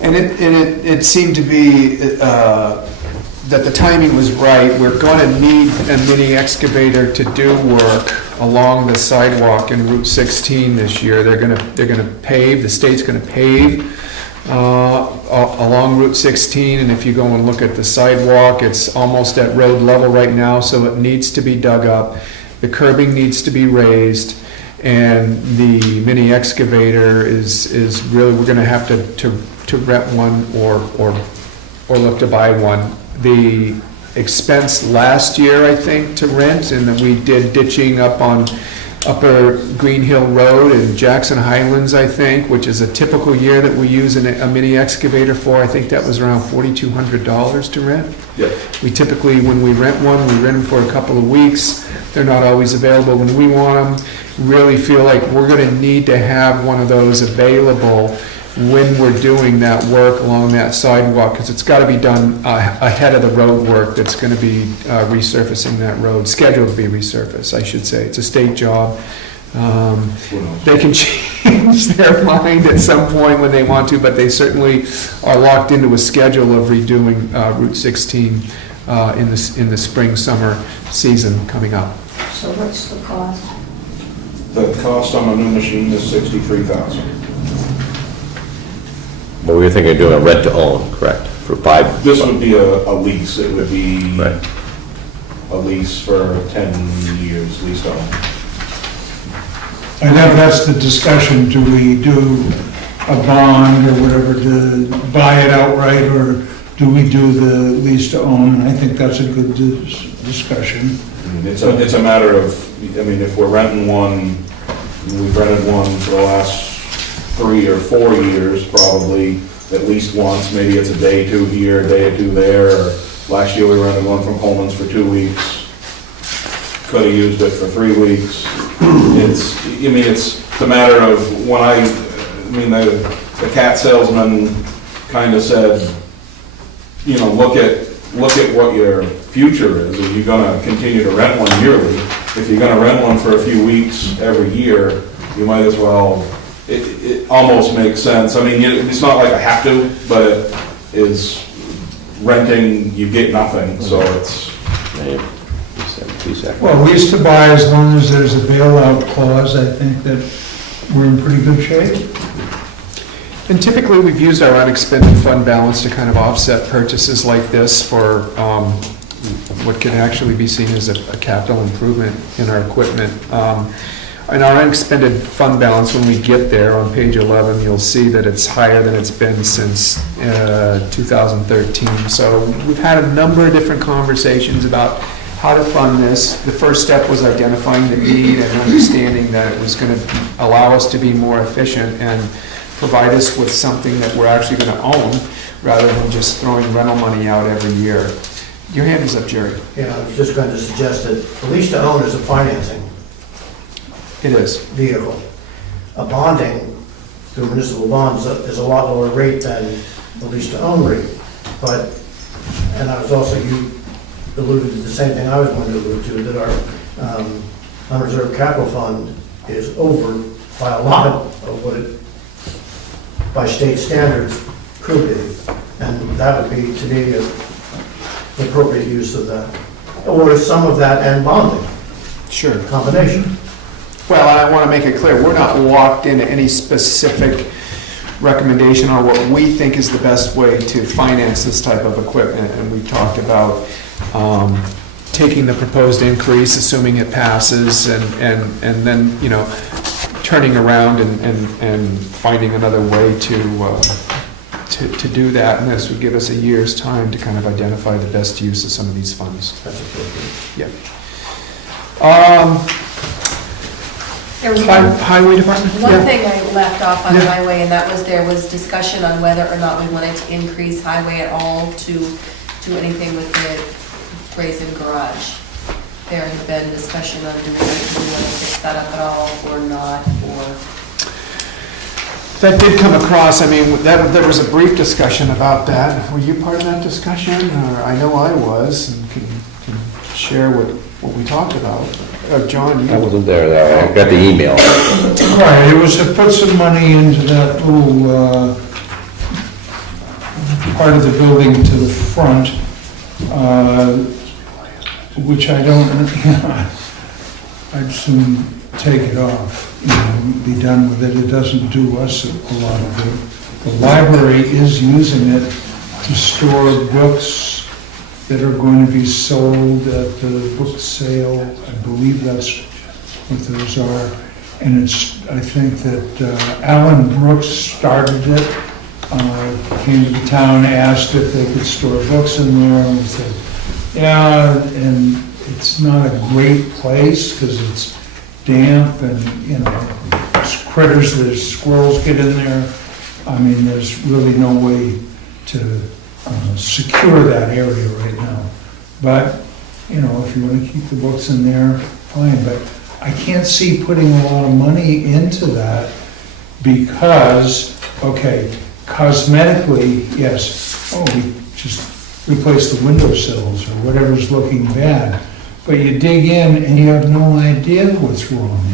And it seemed to be that the timing was right. We're going to need a mini excavator to do work along the sidewalk in Route 16 this year. They're going to pave, the state's going to pave along Route 16, and if you go and look at the sidewalk, it's almost at road level right now, so it needs to be dug up. The curbing needs to be raised, and the mini excavator is really, we're going to have to rent one or look to buy one. The expense last year, I think, to rent, and then we did ditching up on Upper Green Hill Road in Jackson Highlands, I think, which is a typical year that we use a mini excavator for. I think that was around $4,200 to rent. Yep. We typically, when we rent one, we rent them for a couple of weeks. They're not always available when we want them. Really feel like we're going to need to have one of those available when we're doing that work along that sidewalk, because it's got to be done ahead of the road work that's going to be resurfacing that road, scheduled to be resurfaced, I should say. It's a state job. They can change their mind at some point when they want to, but they certainly are locked into a schedule of redoing Route 16 in the spring, summer season coming up. So what's the cost? The cost on a new machine is $63,000. But we were thinking of doing a rent to own, correct? For 5? This would be a lease, it would be Right. a lease for 10 years, lease on. I know that's the discussion, do we do a bond or whatever to buy it outright, or do we do the lease to own? And I think that's a good discussion. I mean, it's a matter of, I mean, if we're renting one, we've rented one for the last 3 or 4 years, probably at least once. Maybe it's a day or two here, a day or two there. Or last year we rented one from Coleman's for 2 weeks. Could have used it for 3 weeks. It's the matter of when the cat salesman kind of said, look at what your future is. Are you gonna continue to rent one yearly? If you're gonna rent one for a few weeks every year, you might as well, it almost makes sense. It's not like I have to, but it is renting, you get nothing, so it's. Well, we used to buy as long as there's a bailout clause. I think that we're in pretty good shape. And typically, we've used our unexpended fund balance to kind of offset purchases like this for what can actually be seen as a capital improvement in our equipment. And our unexpended fund balance, when we get there, on page 11, you'll see that it's higher than it's been since 2013. So we've had a number of different conversations about how to fund this. The first step was identifying the need and understanding that it was going to allow us to be more efficient and provide us with something that we're actually going to own rather than just throwing rental money out every year. Your hand is up, Jerry. Yeah, I was just going to suggest that the lease to own is a financing It is. vehicle. A bonding through municipal bonds is a lot lower rate than the lease to own rate. But, and I was also, you alluded to the same thing I was going to allude to, that our unreserved capital fund is over by a lot of what it, by state standards, could be. And that would be, to me, an appropriate use of that. Or some of that and bonding, Sure. combination. Well, I want to make it clear, we're not locked into any specific recommendation on what we think is the best way to finance this type of equipment. And we talked about taking the proposed increase, assuming it passes, and then, turning around and finding another way to do that. And this would give us a year's time to kind of identify the best use of some of these funds. That's appropriate. Yeah. There was Highway Department? one Yeah. thing I left off on Yeah. highway, and that was there was discussion on whether or not we wanted to increase highway at all to do anything with the brazen garage. There had been discussion on do we want to fix that up at all or not, or. That did come across, there was a brief discussion about that. Were you part of that discussion? Or I know I was, and can share what we talked about. John, you? I wasn't there, though. I got the email. Right, it was to put some money into that little part of the building to the front, which I don't, I'd soon take it off, be done with it. It doesn't do us a lot of good. The library is using it to store books that are going to be sold at the book sale. I believe that's what those are. And I think that Alan Brooks started it, came to the town, asked if they could store books in there, and we said, yeah, and it's not a great place because it's damp and, there's critters, there's squirrels get in there. There's really no way to secure that area right now. But, if you want to keep the books in there, fine. But I can't see putting a lot of money into that because, cosmetically, yes, we just replace the windowsills or whatever's looking bad. But you dig in and you have no idea what's wrong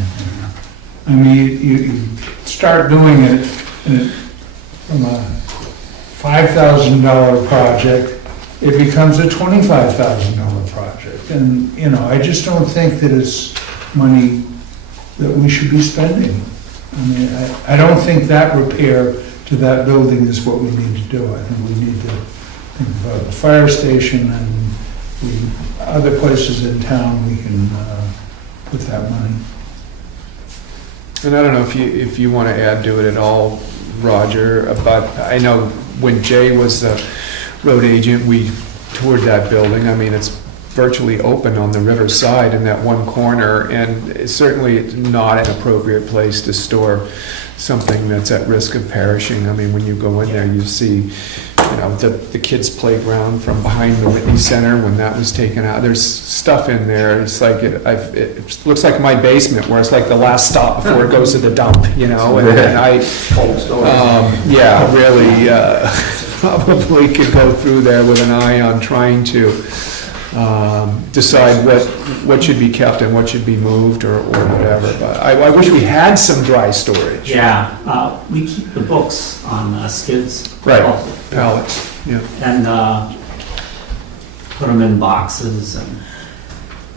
in there. You start doing it from a $5,000 project, it becomes a $25,000 project. And, I just don't think that it's money that we should be spending. I don't think that repair to that building is what we need to do. I think we need to think about the fire station and other places in town we can put that money. And I don't know if you want to add to it at all, Roger, but I know when Jay was the road agent, we toured that building. It's virtually open on the river side in that one corner, and it's certainly not an appropriate place to store something that's at risk of perishing. I mean, when you go in there, you see, you know, the kids' playground from behind the Whitney Center when that was taken out. There's stuff in there. It's like it looks like my basement, where it's like the last stop before it goes to the dump, you know. And I, yeah, really probably could go through there with an eye on trying to decide what should be kept and what should be moved or whatever. But I wish we had some dry storage. Yeah, we keep the books on skids. Right, pallets, yeah. And put them in boxes, and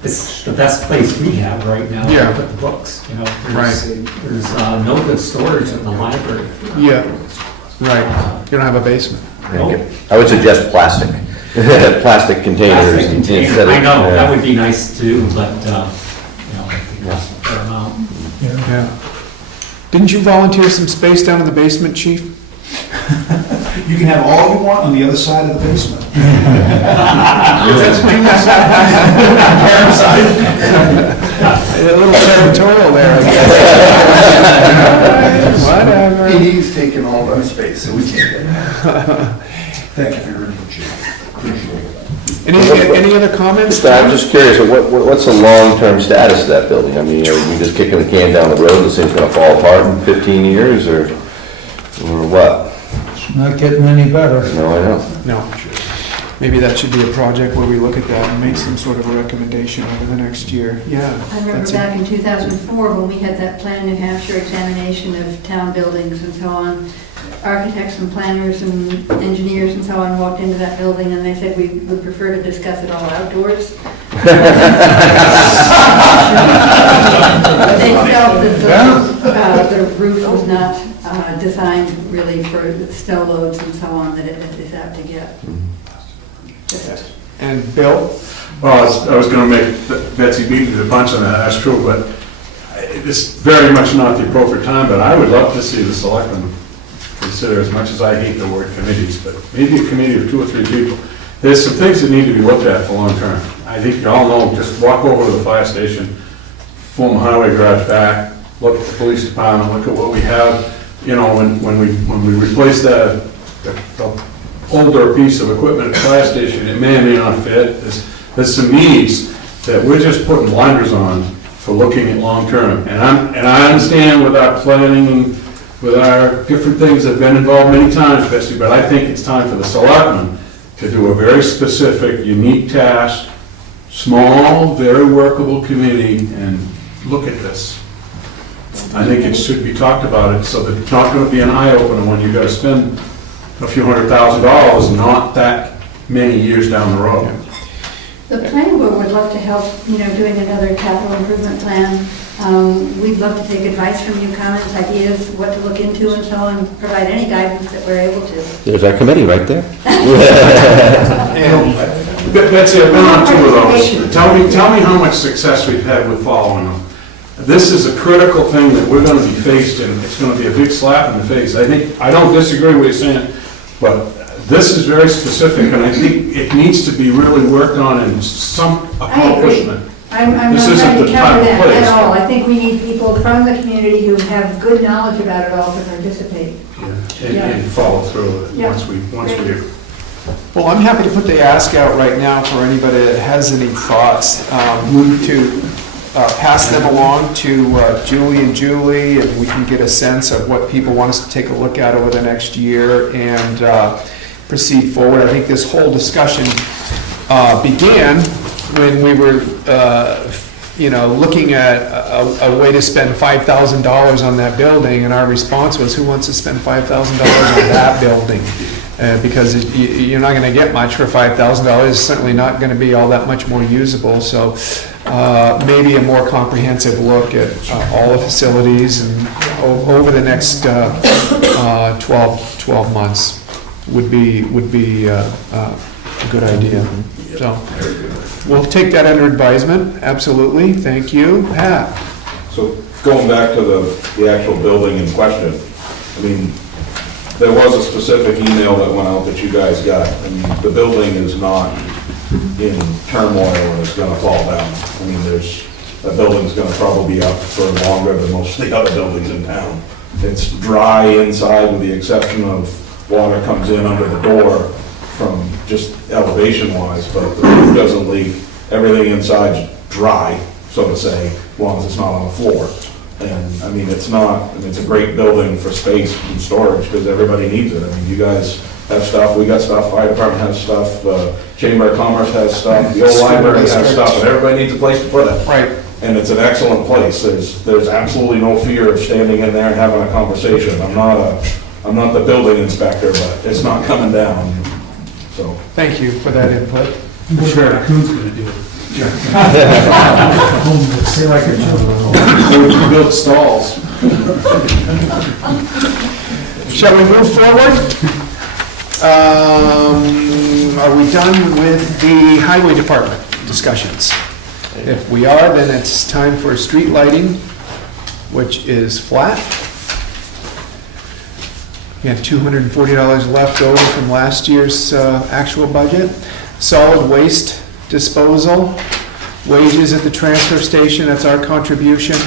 it's the best place we have right now Yeah. to put the books, you know. Right. There's no good storage in the library. Yeah, right. You don't have a basement. I would suggest plastic, plastic containers. Plastic container. instead of- I know, that would be nice too, but, you know, it costs a fair amount. Yeah. Didn't you volunteer some space down in the basement, chief? You can have all you want on the other side of the basement. A little territorial there, I guess. Whatever. He's taking all of our space, so we can't get it. Thank you very much. Any other comments? I'm just curious, what's the long-term status of that building? I mean, are we just kicking the can down the road, this thing's gonna fall apart in 15 years, or what? It's not getting any better. No, I know. No. Maybe that should be a project where we look at that and make some sort of a recommendation over the next year. Yeah. I remember that's back in 2004, when we had that Plan New Hampshire examination of town buildings and so on, architects and planners and engineers and so on walked into that building and they said we would prefer to discuss it all outdoors. They felt that the roof was not designed really for snow loads and so on that it is apt to get. And Bill? Well, I was gonna make Betsy beat me to the punch on that, that's true, but it's very much not the appropriate time, but I would love to see the selectmen consider, as much as I hate the word committees, but maybe a committee of 2 or 3 people. There's some things that need to be looked at for long term. I think you all know, just walk over to the fire station, former highway garage back, look at the police department, look at what we have, you know, when we replace the older piece of equipment at the fire station, it may or may not fit. There's some needs that we're just putting blinders on for looking at long term. And I understand with our planning, with our different things that have been involved many times, Betsy, but I think it's time for the selectmen to do a very specific, unique task, small, very workable committee, and look at this. I think it should be talked about it, so that it's not gonna be an eye-opener when you gotta spend a few $100,000, not that many years down the road. The planning board would love to help, you know, doing another capital improvement plan. We'd love to take advice from you, comments, ideas, what to look into and so on, provide any guidance that we're able to. There's our committee right there. Betsy, I've been on 2 of those. Tell me how much success we've had with following them. This is a critical thing that we're gonna be faced in. It's gonna be a big slap in the face. I don't disagree with you saying, but this is very specific, and I think it needs to be really worked on in some accomplishment. I'm not This isn't trying the to time cover and that place. at all. I think we need people from the community who have good knowledge about it all to participate. And follow through Yeah. once we. Well, I'm happy to put the ask out right now for anybody that has any thoughts, to pass them along to Julie and Julie, and we can get a sense of what people want us to take a look at over the next year and proceed forward. I think this whole discussion began when we were, looking at a way to spend $5,000 on that building, and our response was, who wants to spend $5,000 on that building? Because you're not going to get much for $5,000. It's certainly not going to be all that much more usable. So maybe a more comprehensive look at all the facilities and over the next 12 months would be a good idea. So we'll take that under advisement. Absolutely. Thank you. Pat? So going back to the actual building in question, I mean, there was a specific email that went out that you guys got, and the building is not in turmoil and it's gonna fall down. I mean, that building's gonna probably be up for longer than most of the other buildings in town. It's dry inside with the exception of water comes in under the door from just elevation wise, but the roof doesn't leak. Everything inside's dry, so to say, as long as it's not on the floor. And, I mean, it's a great building for space and storage, because everybody needs it. I mean, you guys have stuff, we got stuff, fire department has stuff, Chamber of Commerce has stuff, the old library has stuff, and everybody needs a place to put it. Right. And it's an excellent place. There's absolutely no fear of standing in there and having a conversation. I'm not the building inspector, but it's not coming down, so. Thank you for that input. I'm sure Raccoon's gonna do it. Say like a joke. Build stalls. Shall we move forward? Are we done with the highway department discussions? If we are, then it's time for street lighting, which is flat. We had $240 left over from last year's actual budget. Solid waste disposal, wages at the transfer station, that's our contribution.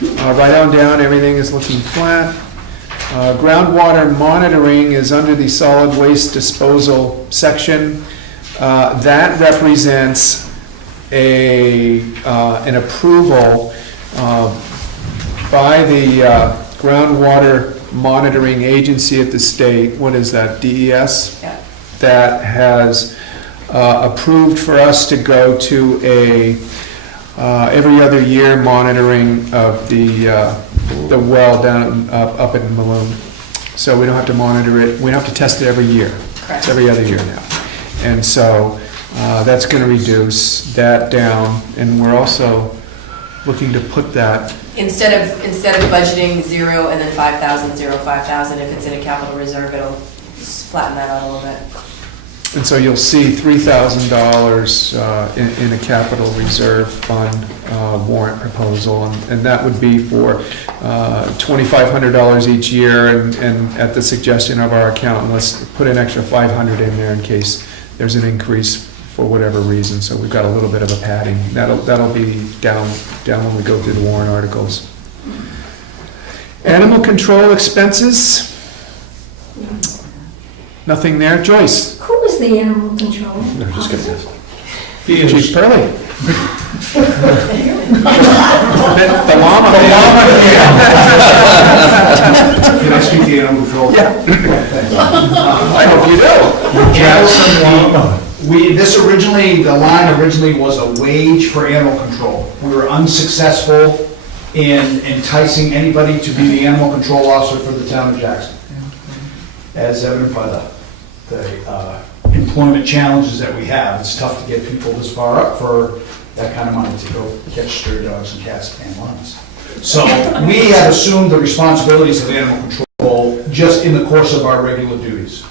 Right on down, everything is looking flat. Groundwater monitoring is under the solid waste disposal section. That represents an approval by the groundwater monitoring agency at the state. What is that, DES? Yeah. That has approved for us to go to a every other year monitoring of the well down up in Maloon. So we don't have to monitor it, we don't have to test it every year. Correct. It's every other year now. And so that's going to reduce that down, and we're also looking to put that. Instead of budgeting 0 and then 5,000, 0, 5,000, if it's in a capital reserve, it'll flatten that out a little bit. And so you'll see $3,000 in a capital reserve fund warrant proposal, and that would be for $2,500 each year, and at the suggestion of our accountant, let's put an extra $500 in there in case there's an increase for whatever reason. So we've got a little bit of a padding. That'll be down when we go through the warrant articles. Animal control expenses. Nothing there. Joyce? Who is the animal control? No, just gonna guess. Chief Pearlie. The llama. Can I speak to animal control? Yeah. I hope you do. Yes, the line originally was a wage for animal control. We were unsuccessful in enticing anybody to be the animal control officer for the town of Jackson, as evident by the employment challenges that we have. It's tough to get people this far up for that kind of money to go catch stray dogs and cats and lions. So we had assumed the responsibilities of animal control just in the course of our regular duties.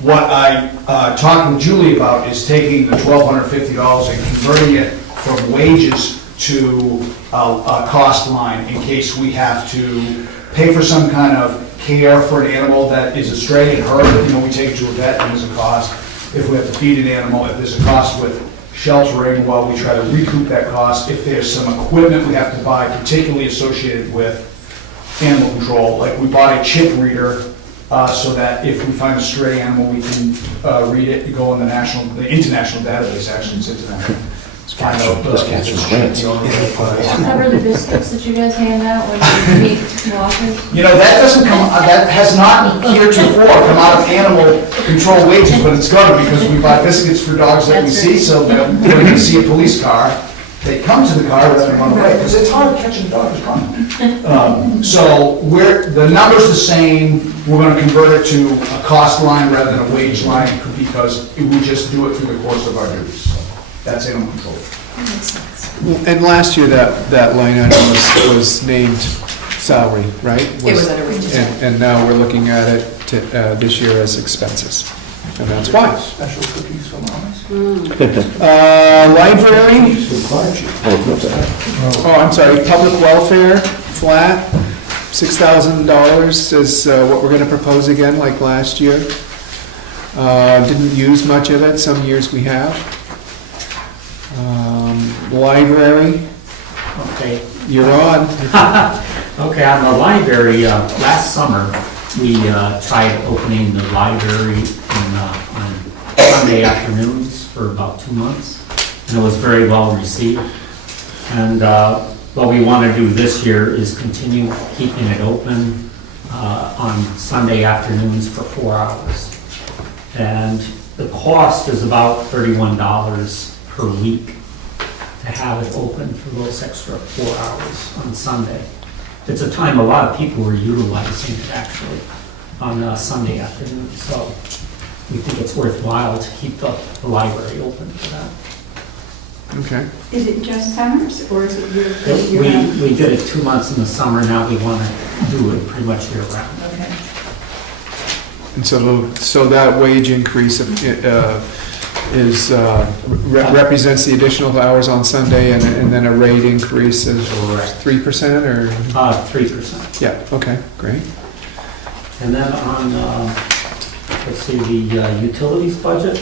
What I talked with Julie about is taking the $1,250 and converting it from wages to a cost line in case we have to pay for some kind of care for an animal that is astray and hurt. We take it to a vet and there's a cost. If we have to feed an animal, if there's a cost with sheltering, well, we try to recoup that cost. If there's some equipment we have to buy, particularly associated with animal control, like we bought a chip reader so that if we find a stray animal, we can read it, go on the international database, actually, it's international. Find out This catch is grants. Cover the biscuits that you guys hand out when you meet walkers? That doesn't come, that has not heretofore come out of animal control wages, but it's gonna, because we buy biscuits for dogs that we see, so that when we see a police car, they come to the car rather than run away, because it's hard catching dogs running. So the number's the same, we're gonna convert it to a cost line rather than a wage line, because we just do it through the course of our duties. So that's animal control. And last year, that line item was named salary, right? It was under wages. And now we're looking at it this year as expenses. And that's why. Special cookies for mamas? Library, I'm sorry, public welfare, flat, $6,000 is what we're gonna propose again, like last year. Didn't use much of it, some years we have. Library, Okay. you're on. Okay, on the library, last summer, we tried opening the library on Sunday afternoons for about 2 months, and it was very well received. And what we want to do this year is continue keeping it open on Sunday afternoons for 4 hours. And the cost is about $31 per week to have it open for those extra 4 hours on Sunday. It's a time a lot of people are utilizing it actually on Sunday afternoon, so we think it's worthwhile to keep the library open for that. Okay. Is it just summers, or is it year-round? We did it 2 months in the summer, now we want to do it pretty much year-round. Okay. And so that wage increase represents the additional hours on Sunday, and then a rate increase of 3% or? 3%. Yeah, okay, great. And then on, let's see, the utilities budget,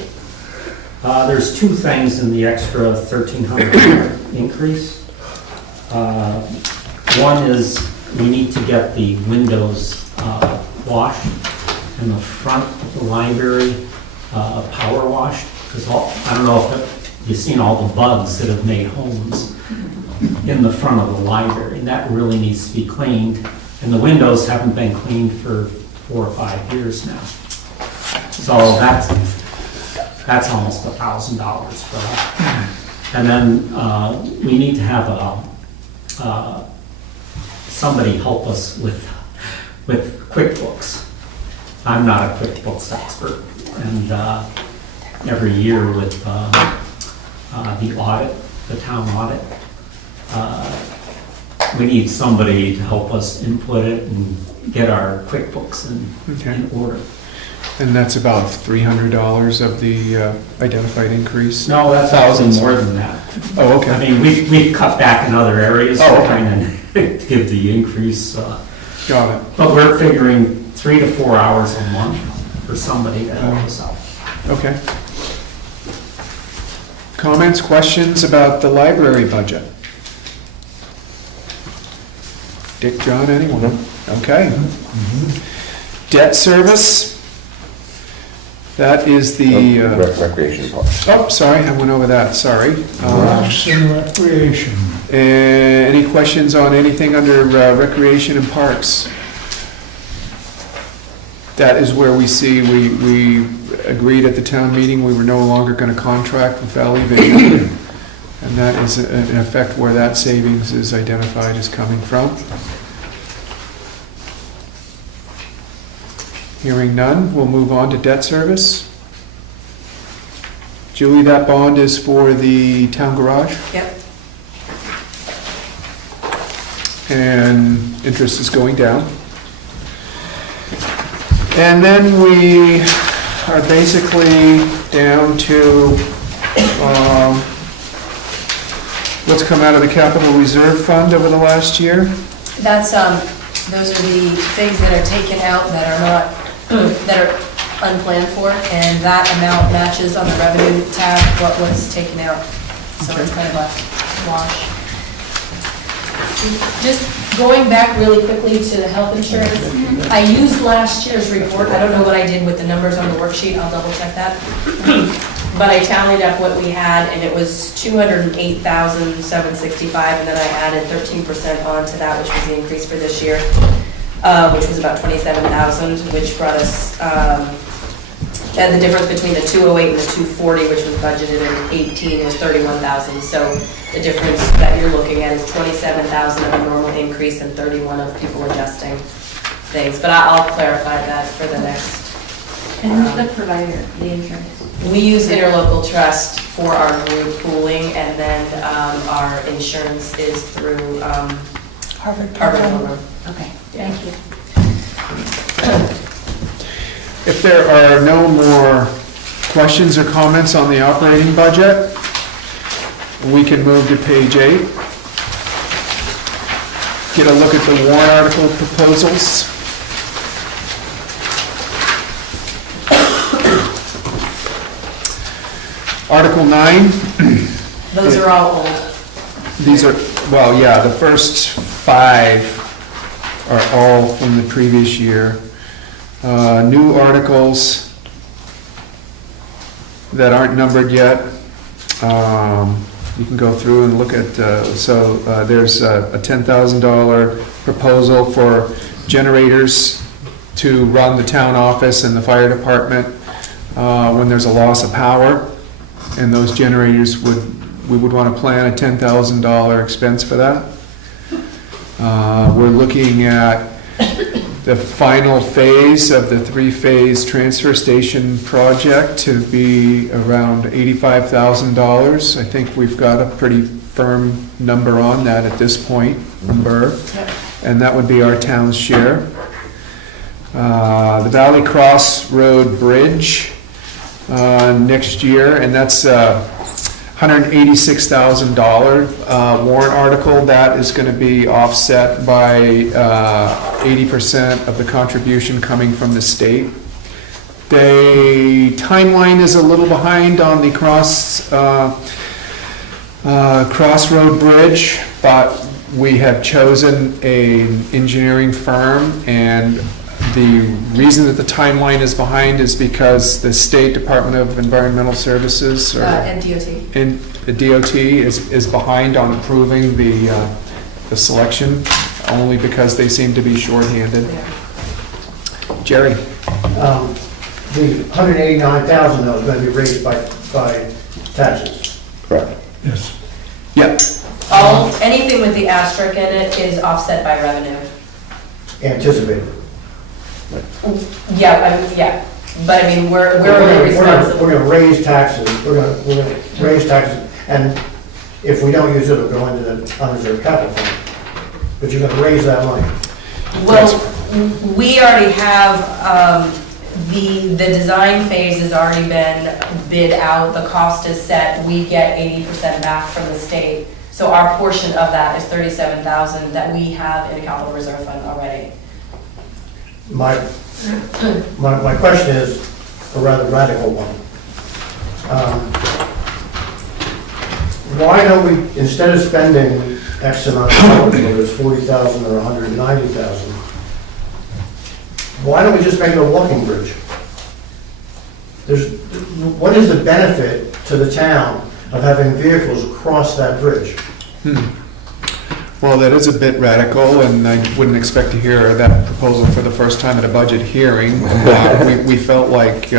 there's 2 things in the extra $1,300 increase. One is we need to get the windows washed in the front of the library, power washed, because I don't know if you've seen all the bugs that have made homes in the front of the library, and that really needs to be cleaned. And the windows haven't been cleaned for 4 or 5 years now. So that's almost $1,000 for that. And then we need to have somebody help us with QuickBooks. I'm not a QuickBooks expert, and every year with the audit, the town audit, we need somebody to help us input it and get our QuickBooks in order. And that's about $300 of the identified increase? No, that's actually more than that. Oh, okay. I mean, we've cut back in other areas, Oh, okay. trying to give the increase. Got it. But we're figuring 3 to 4 hours a month for somebody to help us out. Okay. Comments, questions about the library budget? Dick, John, anyone? Okay. Debt service? That is the... Recreation part. Oh, sorry, I went over that, sorry. Parks and Recreation. Any questions on anything under recreation and parks? That is where we see, we agreed at the town meeting, we were no longer going to contract with Valley Vision. And that is in effect where that savings is identified as coming from. Hearing none, we'll move on to debt service. Julie, that bond is for the town garage? Yep. And interest is going down. And then we are basically down to what's come out of the capital reserve fund over the last year. That's, those are the things that are taken out that are not, that are unplanned for, and that amount matches on the revenue tab what was taken out. So it's kind of a wash. Just going back really quickly to the health insurance, I used last year's report. I don't know what I did with the numbers on the worksheet, I'll double check that. But I tallied up what we had, and it was $208,765, and then I added 13% onto that, which was the increase for this year, which was about $27,000, which brought us, and the difference between the 208 and the 240, which was budgeted in 18, was 31,000. So the difference that you're looking at is 27,000 of a normal increase and 31 of people adjusting things. But I'll clarify that for the next. And who's the provider, the insurance? We use interlocal trust for our group pooling, and then our insurance is through Harvard Pilgrim. Okay, thank you. If there are no more questions or comments on the operating budget, we can move to page 8. Get a look at the warrant article proposals. Article 9, Those are all old. These are, well, yeah, the first 5 are all from the previous year. New articles that aren't numbered yet. You can go through and look at, there's a $10,000 proposal for generators to run the town office and the fire department when there's a loss of power. And those generators we would want to plan a $10,000 expense for that. We're looking at the final phase of the 3-phase transfer station project to be around $85,000. I think we've got a pretty firm number on that at this point, and that would be our town's share. The Valley Cross Road Bridge next year, and that's $186,000 warrant article. That is going to be offset by 80% of the contribution coming from the state. The timeline is a little behind on the Crossroad Bridge, but we have chosen an engineering firm, and the reason that the timeline is behind is because the State Department of Environmental Services And DOT. and the DOT is behind on approving the selection, only because they seem to be shorthanded. Jerry? The 189,000 though is going to be raised by taxes. Correct. Yes. Yep. Anything with the asterisk in it is offset by revenue. Anticipated. Yeah, but I mean, we're only responsible. We're going to raise taxes, we're going to raise taxes, and if we don't use it, it'll go into the unreserved capital fund. But you're going to raise that money. Well, we already have, the design phase has already been bid out, the cost is set, we get 80% back from the state. So our portion of that is $37,000 that we have in a capital reserve fund already. My question is a rather radical one. Why don't we, instead of spending X amount of dollars, whether it's 40,000 or 190,000, why don't we just make it a walking bridge? What is the benefit to the town of having vehicles cross that bridge? Well, that is a bit radical, and I wouldn't expect to hear that proposal for the first time at a budget hearing. We felt like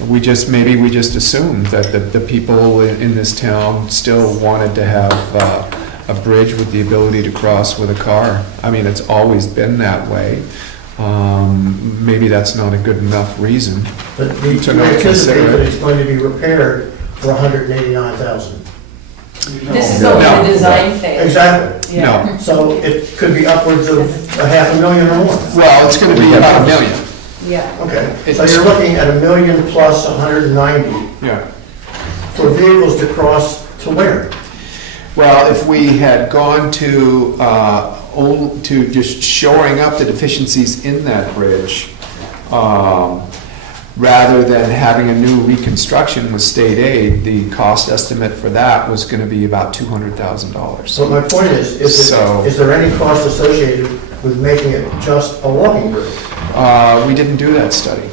we just assumed that the people in this town still wanted to have a bridge with the ability to cross with a car. I mean, it's always been that way. Maybe that's not a good enough reason But we to not anticipate consider that it. it's going to be repaired for 189,000. This is only the design phase. Exactly. Yeah. No. So it could be upwards of $500,000 or more. Well, it's going to be about $1 million. Yeah. Okay, so you're looking at $1 million plus 190 Yeah. for vehicles to cross to where? Well, if we had gone to just shoring up the deficiencies in that bridge, rather than having a new reconstruction with state aid, the cost estimate for that was going to be about $200,000. So my point is there any cost associated with making it just a walking bridge? We didn't do that study.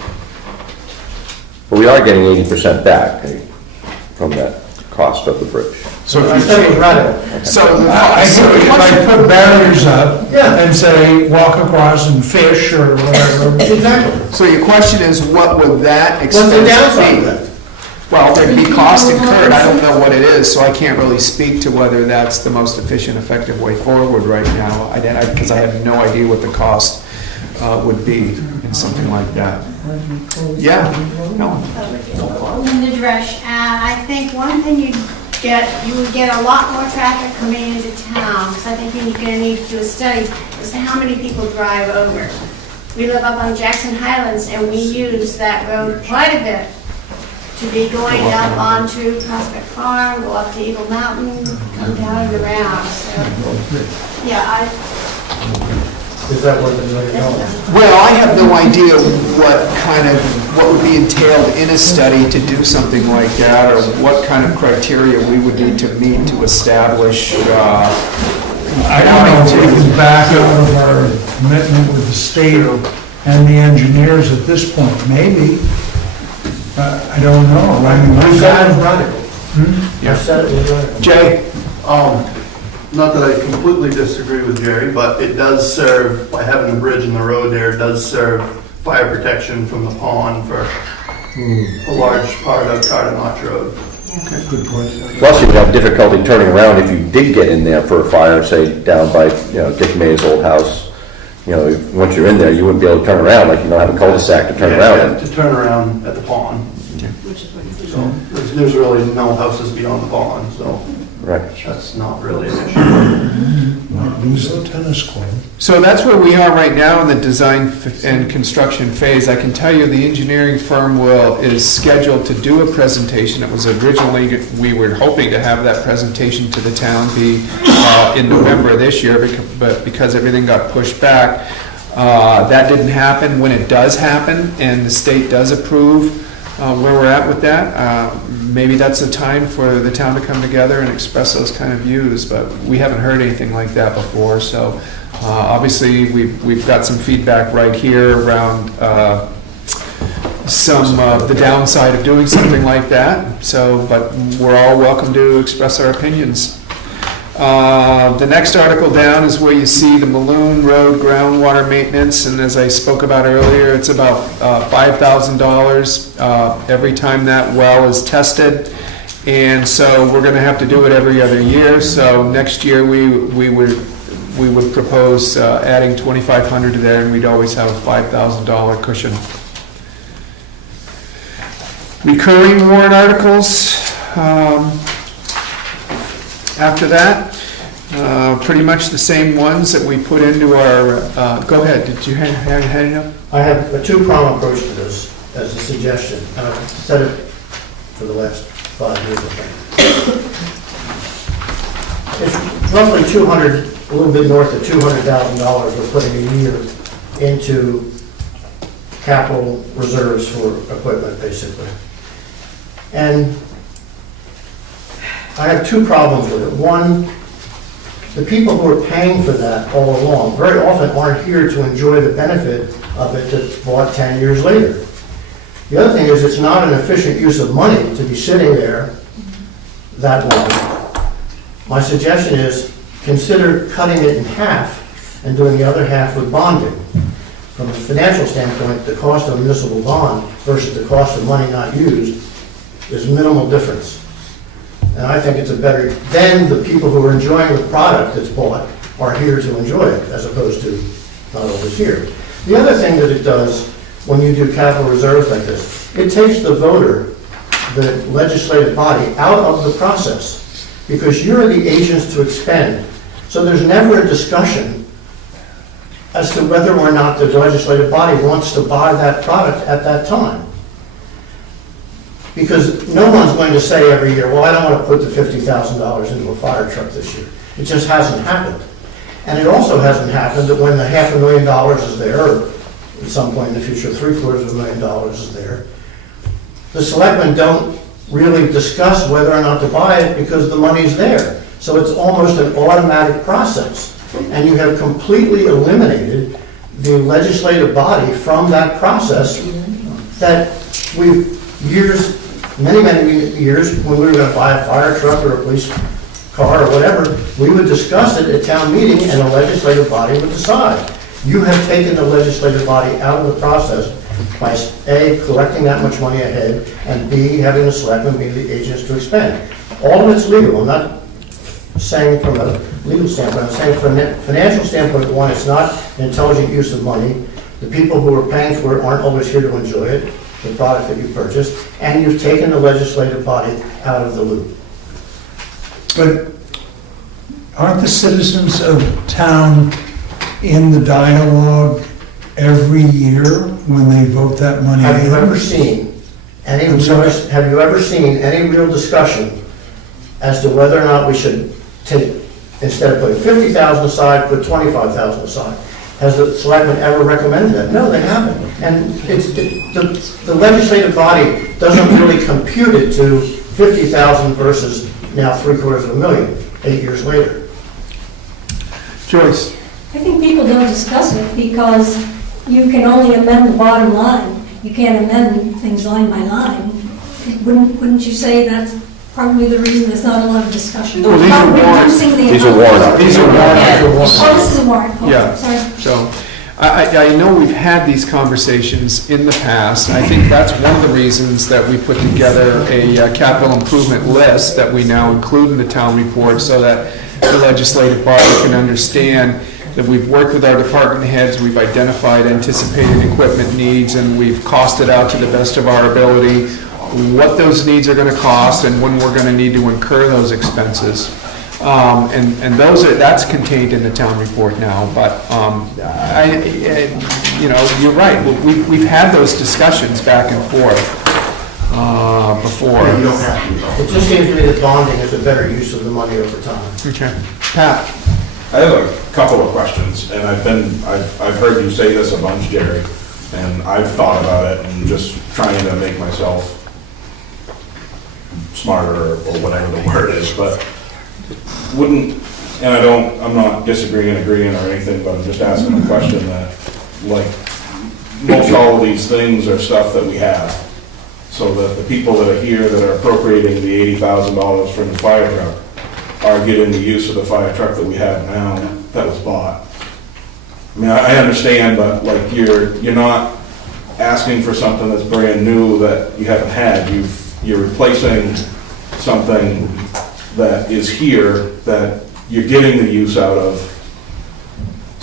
But we are getting 80% back from that cost of the bridge. So I said it was radical. I think if I put barriers up Yeah. and say, walk across and fish or whatever. Exactly. So your question is, what would that What's the expense downside of be? that? Well, there'd be cost incurred. I don't know what it is, so I can't really speak to whether that's the most efficient, effective way forward right now, because I have no idea what the cost would be in something like that. Yeah, no. Linda Dresch, I think one thing you would get a lot more traffic coming into town, because I think you're gonna need to do a study as to how many people drive over. We live up on Jackson Highlands, and we use that road quite a bit to be going up onto Prospect Farm, go up to Eagle Mountain, come down and around, so, yeah, Is that worth $1 million? Well, I have no idea what would be entailed in a study to do something like that, or what kind of criteria we would need to meet to establish, I don't know if we can back out of our commitment with the state and the engineers at this point, maybe. I don't know, I mean, we've That was had, radical. I said it was radical. Jay? Not that I completely disagree with Jerry, but it does serve, by having a bridge in the road there, it does serve fire protection from the pond for a large part of Carter Notch Road. good point. Plus, you would have difficulty turning around if you did get in there for a fire, say, down by, Dick May's old house. Once you're in there, you wouldn't be able to turn around, like you don't have a cul-de-sac to turn around in. To turn around at the pond. So there's really no houses beyond the pond, so Right. that's not really an issue. Might lose the tennis court. So that's where we are right now in the design and construction phase. I can tell you the engineering firm is scheduled to do a presentation. It was originally, we were hoping to have that presentation to the town be in November this year, but because everything got pushed back, that didn't happen. When it does happen and the state does approve where we're at with that, maybe that's the time for the town to come together and express those kind of views, but we haven't heard anything like that before, so obviously we've got some feedback right here around some of the downside of doing something like that, but we're all welcome to express our opinions. The next article down is where you see the Maloon Road groundwater maintenance, and as I spoke about earlier, it's about $5,000 every time that well is tested, and so we're going to have to do it every other year. So next year we would propose adding $2,500 to there, and we'd always have a $5,000 cushion. Recurring warrant articles. After that, pretty much the same ones that we put into our, go ahead, did you hand it up? I have a two-pronged approach to this as a suggestion, and I've said it for the last 5 years, I think. It's roughly a little bit north of $200,000 we're putting a year into capital reserves for equipment, basically. And I have two problems with it. One, the people who are paying for that all along very often aren't here to enjoy the benefit of it that's bought 10 years later. The other thing is it's not an efficient use of money to be sitting there that long. My suggestion is consider cutting it in half and doing the other half with bonding. From a financial standpoint, the cost of a municipal bond versus the cost of money not used is minimal difference. And I think it's a better, then the people who are enjoying the product that's bought are here to enjoy it, as opposed to not always here. The other thing that it does when you do capital reserves like this, it takes the voter, the legislative body, out of the process, because you're the agents to expend. So there's never a discussion as to whether or not the legislative body wants to buy that product at that time. Because no one's going to say every year, well, I don't want to put the $50,000 into a fire truck this year. It just hasn't happened. And it also hasn't happened that when the $500,000 is there, or at some point in the future, $750,000 is there, the selectmen don't really discuss whether or not to buy it because the money's there. So it's almost an automatic process. And you have completely eliminated the legislative body from that process that we've many years, when we were going to buy a fire truck or a police car or whatever, we would discuss it at town meeting and the legislative body would decide. You have taken the legislative body out of the process by A, collecting that much money ahead, and B, having the selectmen be the agents to expend. All of it's legal. I'm not saying from a legal standpoint, I'm saying from a financial standpoint, one, it's not an intelligent use of money. The people who are paying for it aren't always here to enjoy it, the product that you purchased, and you've taken the legislative body out of the loop. But aren't the citizens of town in the dialogue every year when they vote that money? Have you ever seen any real discussion as to whether or not we should take, instead of putting $50,000 aside, put $25,000 aside? Has the selectmen ever recommended that? No, they haven't. And the legislative body doesn't really compute it to 50,000 versus now $750,000, 8 years later. Joyce? I think people don't discuss it because you can only amend the bottom line. You can't amend things line by line. Wouldn't you say that's probably the reason there's not a lot of discussion? Well, these are About warrants. reducing the These are amount. warrant These are warrants. Oh, this is a warrant. Oh, Yeah. Sorry. So, I know we've had these conversations in the past. I think that's one of the reasons that we put together a capital improvement list that we now include in the town report so that the legislative body can understand that we've worked with our department heads, we've identified anticipated equipment needs, and we've costed out to the best of our ability what those needs are gonna cost and when we're gonna need to incur those expenses. And that's contained in the town report now, but, you're right, we've had those discussions back and forth, before. You don't have to. It just seems to me that bonding is a better use of the money over time. Okay. Pat? I have a couple of questions, and I've heard you say this a bunch, Jerry, and I've thought about it and just trying to make myself smarter or whatever the word is, but I'm not disagreeing and agreeing or anything, but I'm just asking a question that, like, most all of these things are stuff that we have, so that the people that are here that are appropriating the $80,000 from the fire truck are getting the use of the fire truck that we have now that was bought. I mean, I understand, but like, you're not asking for something that's brand new that you haven't had. You're replacing something that is here that you're getting the use out of.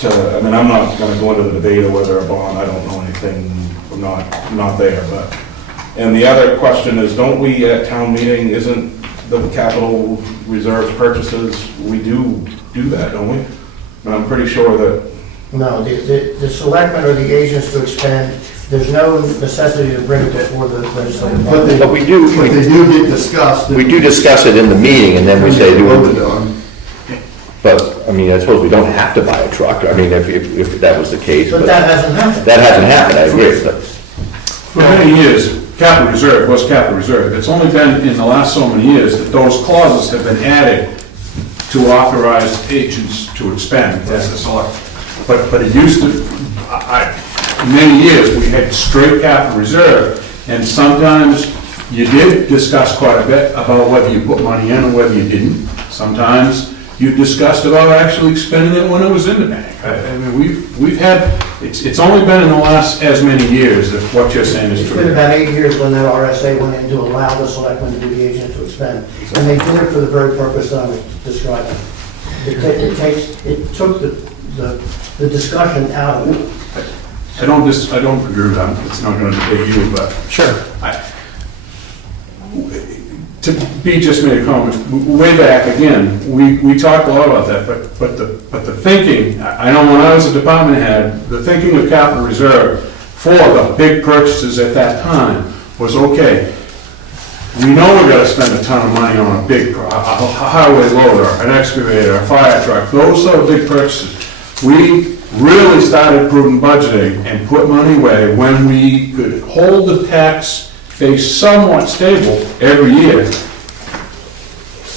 I'm not gonna go into the debate of whether a bond, I don't know anything, I'm not there, but. And the other question is, don't we at town meeting, isn't the capital reserve purchases, we do that, don't we? And I'm pretty sure that. No, the selectmen are the agents to expend. There's no necessity to bring it before the legislative body. But we do get discussed. We do discuss it in the meeting, and then we say, Voted on. but, I mean, I suppose we don't have to buy a truck, I mean, if that was the case. But that hasn't happened. That hasn't happened, I agree, but. For many years, capital reserve was capital reserve. It's only been in the last so many years that those clauses have been added to authorize agents to expend as a select. But it used to, many years, we had straight capital reserve, and sometimes you did discuss quite a bit about whether you put money in or whether you didn't. Sometimes you discussed about actually spending it when it was in the bank. I mean, we've had, it's only been in the last as many years that what you're saying is It's true. been about 8 years when that RSA went in to allow the selectmen to be the agent to expend. And they did it for the very purpose that I'm describing. It took the discussion out of it. I don't agree with that. It's not gonna debate you, but. Sure. B just made a comment, way back again, we talked a lot about that, but the thinking, I know when I was a department head, the thinking of capital reserve for the big purchases at that time was, okay, we know we're gonna spend a ton of money on a big, a highway loader, an excavator, a fire truck, those are big purchases. We really started prudent budgeting and put money away when we could hold the tax base somewhat stable every year.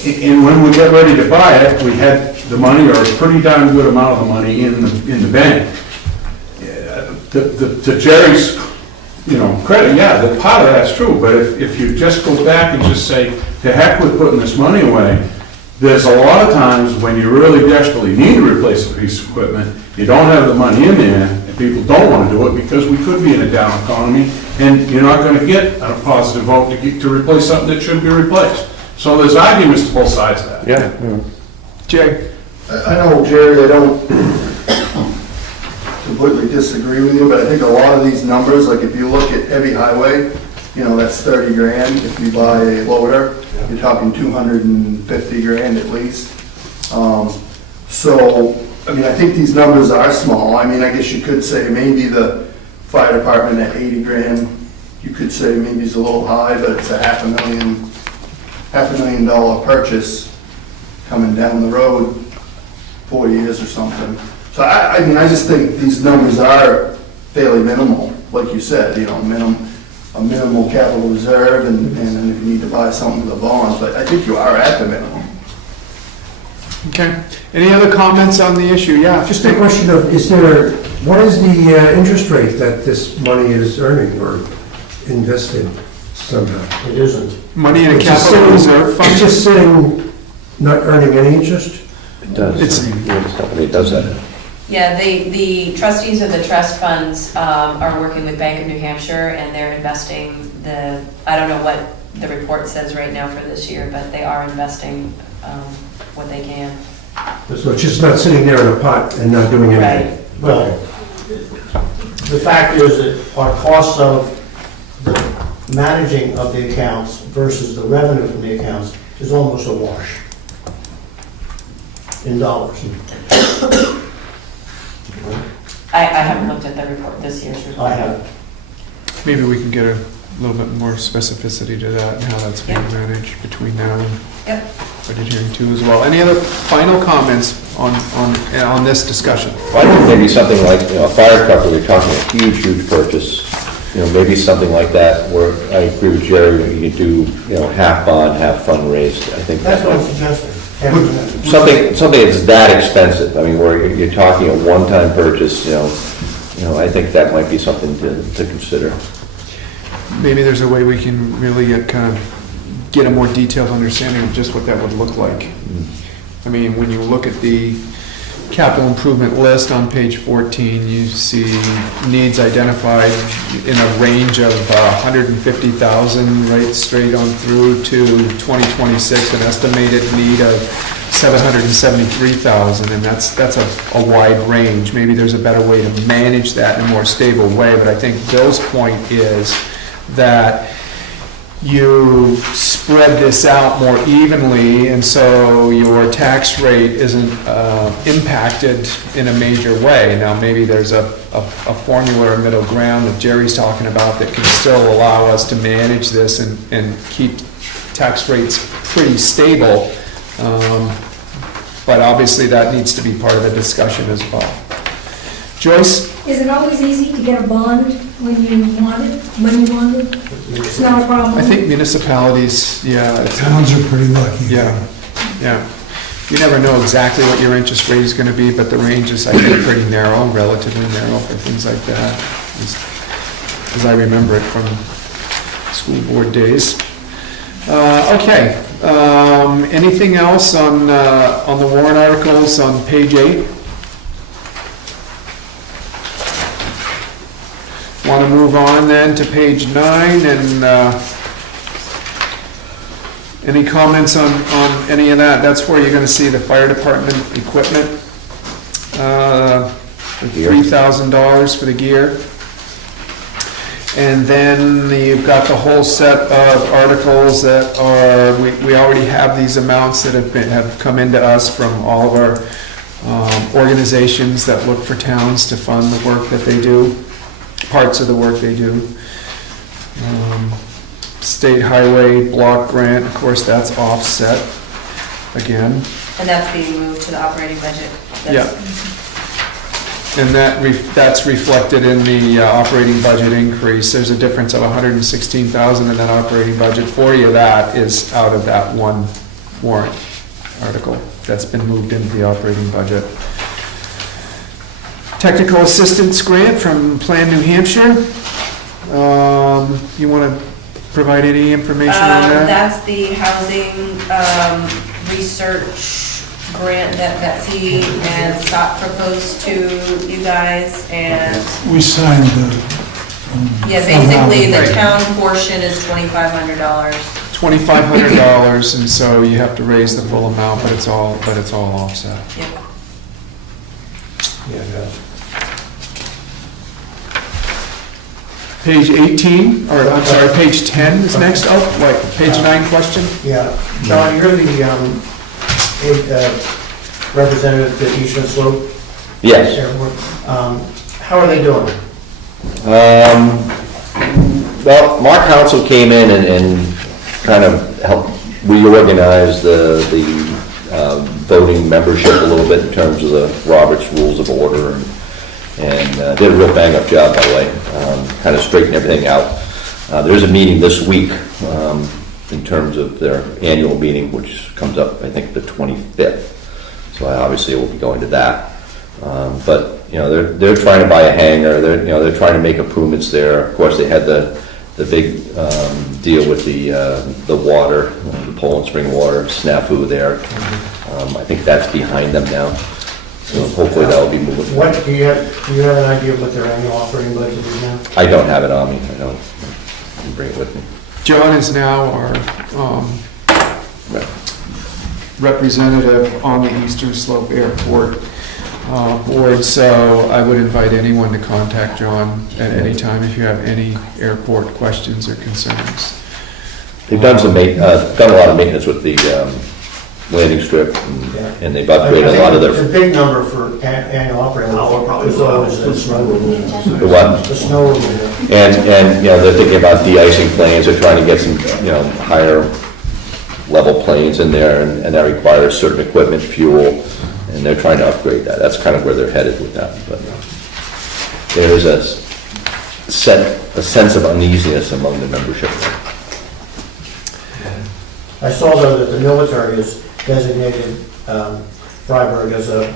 And when we get ready to buy it, we had the money, or a pretty darn good amount of the money in the bank. To Jerry's, credit, yeah, the part of that's true, but if you just go back and just say, to heck with putting this money away, there's a lot of times when you really desperately need to replace a piece of equipment, you don't have the money in there, and people don't want to do it because we could be in a down economy, and you're not going to get a positive vote to replace something that should be replaced. So there's arguments to both sides of that. Yeah. Jay? I know, Jerry, I don't completely disagree with you, but I think a lot of these numbers, like if you look at heavy highway, that's 30 grand. If you buy a loader, you're talking 250 grand at least. So, I mean, I think these numbers are small. I mean, I guess you could say maybe the fire department at 80 grand, you could say maybe it's a little high, but it's a $500,000 purchase coming down the road 4 years or something. So I mean, I just think these numbers are fairly minimal, like you said, you know, a minimal capital reserve, and then if you need to buy something with the bonds, but I think you are at the minimum. Okay. Any other comments on the issue? Yeah. Just a question of, what is the interest rate that this money is earning or invested somehow? It isn't. Money in a It's just capital sitting- reserve fund? It's just sitting, not earning any interest? It does. This company does that. Yeah, the trustees of the trust funds are working with Bank of New Hampshire, and they're investing I don't know what the report says right now for this year, but they are investing what they can. So it's just not sitting there in a pot and not doing anything? Well, the fact is that our costs of the managing of the accounts versus the revenue from the accounts is almost a wash in dollars. I haven't looked at the report, this year's report. I have. Maybe we can get a little bit more specificity to that and how that's being managed between now and Yep. budget hearing two as well. Any other final comments on this discussion? I think maybe something like, a fire truck, where you're talking a huge purchase, maybe something like that, where I agree with Jerry, you could do, half bond, half fundraised. I think That's what I'm suggesting. something that's that expensive, I mean, where you're talking a one-time purchase, I think that might be something to consider. Maybe there's a way we can really kind of get a more detailed understanding of just what that would look like. I mean, when you look at the capital improvement list on page 14, you see needs identified in a range of 150,000 right straight on through to 2026, an estimated need of 773,000, and that's a wide range. Maybe there's a better way to manage that in a more stable way, but I think Bill's point is that you spread this out more evenly, and so your tax rate isn't impacted in a major way. Now, maybe there's a formula or middle ground that Jerry's talking about that can still allow us to manage this and keep tax rates pretty stable. But obviously, that needs to be part of the discussion as well. Joyce? Is it always easy to get a bond when you want it? It's not a problem? I think municipalities, yeah. Towns are pretty lucky. Yeah. You never know exactly what your interest rate is going to be, but the range is, I think, pretty narrow, relatively narrow for things like that, as I remember it from school board days. Okay. Anything else on the warrant articles on page 8? Want to move on then to page 9, and any comments on any of that? That's where you're going to see the fire department equipment, $3,000 for the gear. And then you've got the whole set of articles that are, we already have these amounts that have come into us from all of our organizations that look for towns to fund the work that they do. Parts of the work they do. State highway block grant, of course, that's offset again. And that's being moved to the operating budget. Yeah. And that's reflected in the operating budget increase. There's a difference of $116,000 in that operating budget. 40 of that is out of that one warrant article that's been moved into the operating budget. Technical assistance grant from Plan New Hampshire. You want to provide any information on that? That's the housing research grant that Betsy and Scott proposed to you guys, and We signed the. yeah, basically the town portion is $2,500. $2,500, and so you have to raise the full amount, but it's all offset. Yep. Page 18, or I'm sorry, page 10 is next. Oh, wait, page 9 question? Yeah. John, you're the representative to Eastern Slope Yes. Airport. How are they doing? Well, Mark Council came in and kind of helped reorganize the voting membership a little bit in terms of the Robert's Rules of Order, and did a real bang-up job, by the way, kind of straightened everything out. There's a meeting this week in terms of their annual meeting, which comes up, I think, the 25th. So I obviously will be going to that. But, you know, they're trying to buy a hangar, they're trying to make improvements there. Of course, they had the big deal with the water, the Poland Spring water snafu there. I think that's behind them now. So hopefully that will be moving. Do you have an idea of what their annual operating budget is now? I don't have it on me, I don't. You can bring it with me. John is now our Right. representative on the Eastern Slope Airport board, so I would invite anyone to contact John at any time if you have any airport questions or concerns. They've done done a lot of maintenance with the landing strip, and they've upgraded a lot of The their, big number for annual operating budget is always the snow removal. the what? The snow removal. And, you know, they're thinking about de-icing planes, they're trying to get some, you know, higher level planes in there, and that requires certain equipment, fuel, and they're trying to upgrade that. That's kind of where they're headed with that, but there is a sense of uneasiness among the membership. I saw though that the military has designated Freiburg as a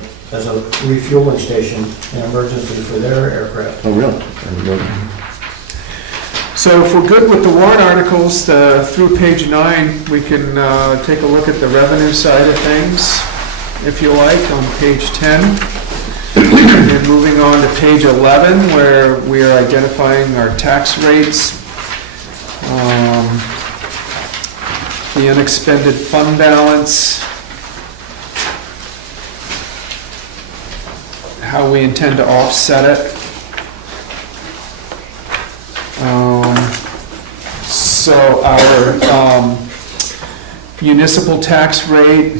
refueling station in emergency for their aircraft. Oh, really? So if we're good with the warrant articles, through page 9, we can take a look at the revenue side of things, if you like, on page 10. And moving on to page 11, where we are identifying our tax rates, the unexpended fund balance, how we intend to offset it. So our municipal tax rate,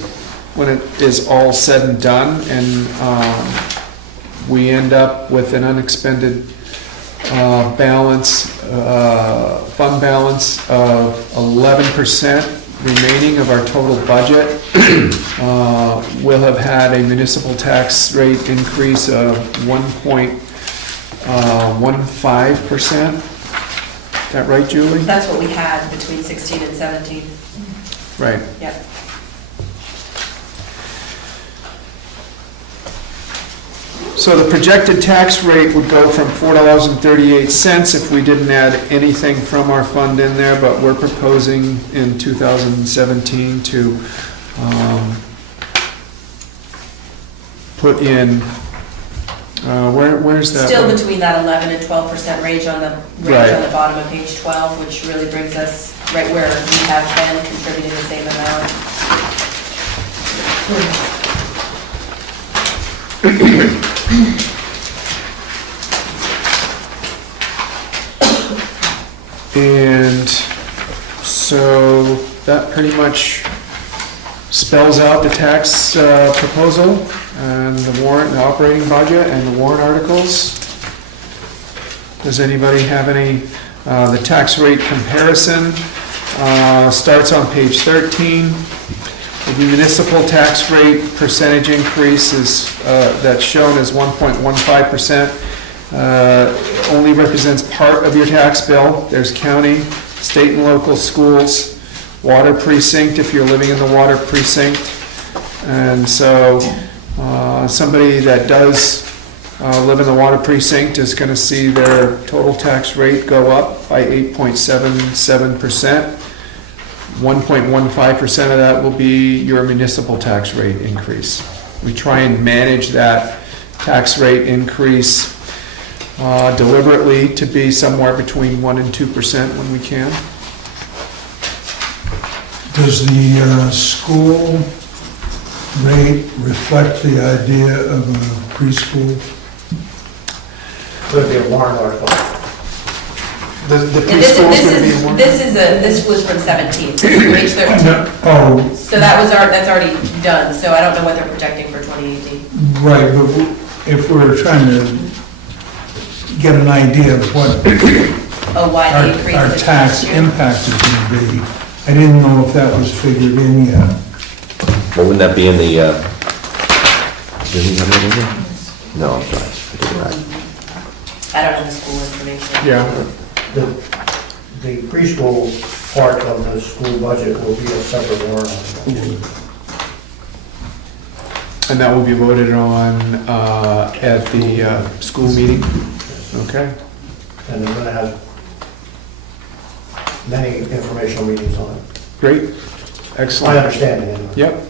when it is all said and done, and we end up with an unexpended balance, fund balance of 11% remaining of our total budget, we'll have had a municipal tax rate increase of 1.15%. Is that right, Julie? That's what we had between 16 and 17. Right. Yep. So the projected tax rate would go from $4.38 if we didn't add anything from our fund in there, but we're proposing in 2017 to put in, where's that? Still between that 11 and 12% range on the Right. on the bottom of page 12, which really brings us right where we have been contributing the same amount. And so that pretty much spells out the tax proposal and the warrant, the operating budget and the warrant articles. Does anybody have any, the tax rate comparison starts on page 13. The municipal tax rate percentage increase is, that's shown as 1.15%. Only represents part of your tax bill. There's county, state and local schools, water precinct if you're living in the water precinct. And so somebody that does live in the water precinct is going to see their total tax rate go up by 8.77%. 1.15% of that will be your municipal tax rate increase. We try and manage that tax rate increase deliberately to be somewhere between 1% and 2% when we can. Does the school rate reflect the idea of a preschool? Could be a warrant article. The And preschool is going to be one. this was from 17, so page 13. Oh, So that's already done, so I don't know what they're projecting for 2018. right, but if we're trying to get an idea of what Oh, why the increase our this tax year? impact is going to be, I didn't know if that was figured in yet. Well, wouldn't that be in the, did he have it in there? No, I'm sorry. I take it back. I don't have the school information. Yeah, The preschool part of the school budget will be a separate warrant article. and that will be voted on at the school meeting? Okay. And they're gonna have many informational meetings on it. Great, My excellent. understanding, anyway. Yep.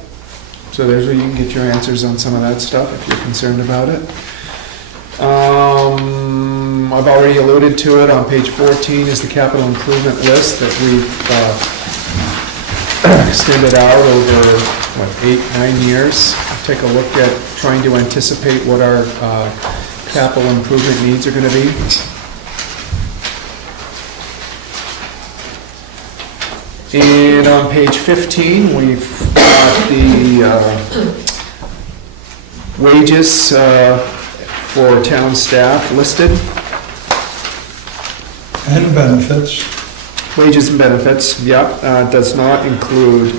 So there's where you can get your answers on some of that stuff if you're concerned about it. I've already alluded to it. On page 14 is the capital improvement list that we've extended out over, 8, 9 years. Take a look at trying to anticipate what our capital improvement needs are gonna be. And on page 15, we've got the wages for town staff listed, And benefits. wages and benefits, yep, does not include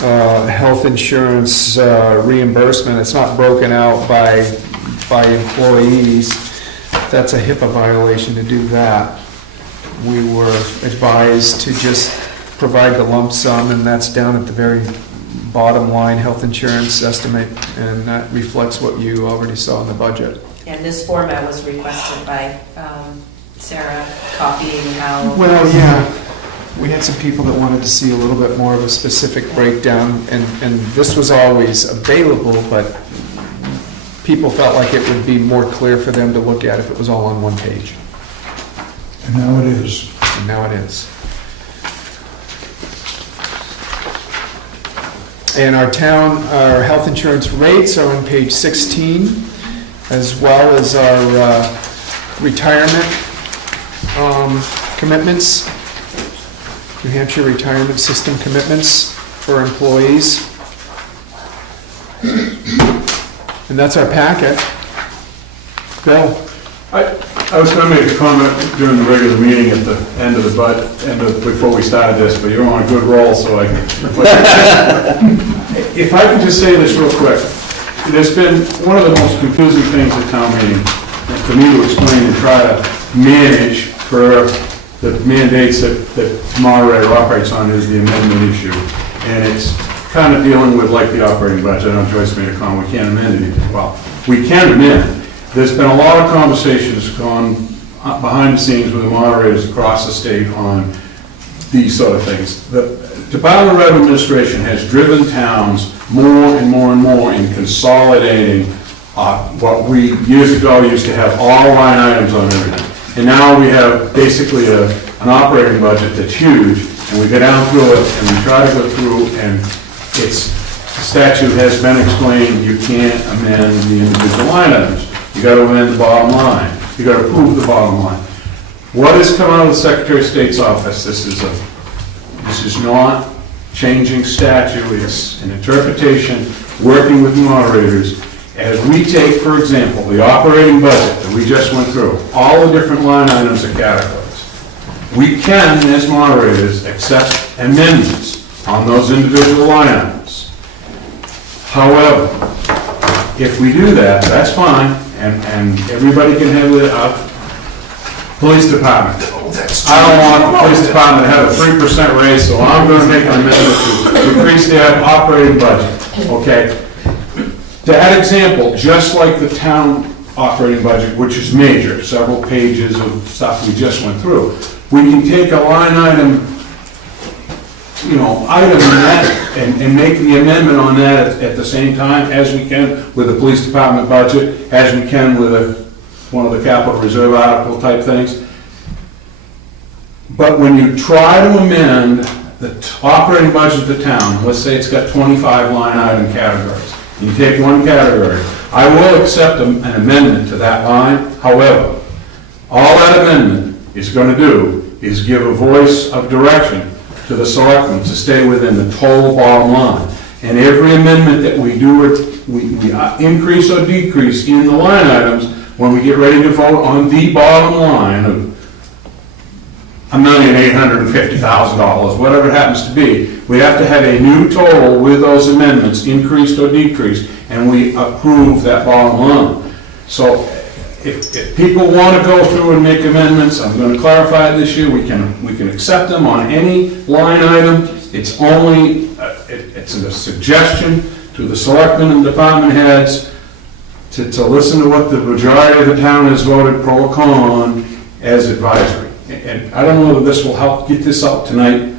health insurance reimbursement. It's not broken out by employees. That's a HIPAA violation to do that. We were advised to just provide the lump sum, and that's down at the very bottom line, health insurance estimate, and that reflects what you already saw in the budget. And this format was requested by Sarah, copying how. Well, yeah, we had some people that wanted to see a little bit more of a specific breakdown, and this was always available, but people felt like it would be more clear for them to look at if it was all on one page. And now it is. And now it is. And our health insurance rates are on page 16, as well as our retirement commitments, New Hampshire retirement system commitments for employees. And that's our packet. Bill? I was gonna make a comment during the regular meeting at the end of the before we started this, but you're on a good roll, so I can. If I could just say this real quick, there's been one of the most confusing things at town meeting, for me to explain and try to manage for the mandates that moderator operates on is the amendment issue. And it's kind of dealing with like the operating budget. I know Joyce made a comment, we can't amend anything. Well, we can amend. There's been a lot of conversations gone behind the scenes with the moderators across the state on these sort of things. The Department of Revenue Administration has driven towns more and more and more in consolidating what we years ago used to have all line items on everything. And now we have basically an operating budget that's huge, and we go down through it and we try to go through, and the statute has been explained, you can't amend the individual line items. You gotta amend the bottom line. You gotta approve the bottom line. What has come out of the Secretary of State's office, this is not changing statute, it's an interpretation, working with moderators. As we take, for example, the operating budget that we just went through, all the different line items are categories. We can, as moderators, accept amendments on those individual line items. However, if we do that, that's fine, and everybody can have the police department. I don't want the police department to have a 3% raise, so I'm going to make an amendment to increase their operating budget, okay? That example, just like the town operating budget, which is major, several pages of stuff we just went through, we can take a line item, item in that and make the amendment on that at the same time as we can with the police department budget, as we can with one of the capital reserve article type things. But when you try to amend the operating budget of the town, let's say it's got 25 line item categories, and you take one category, I will accept an amendment to that line. However, all that amendment is going to do is give a voice of direction to the selectmen to stay within the total bottom line. And every amendment that we do, we increase or decrease in the line items, when we get ready to vote on the bottom line of $1,850,000, whatever it happens to be. We have to have a new total with those amendments, increased or decreased, and we approve that bottom line. So if people want to go through and make amendments, I'm going to clarify it this year, we can accept them on any line item. It's only, it's a suggestion to the selectmen and department heads to listen to what the majority of the town has voted pro or con as advisory. And I don't know whether this will help get this out tonight,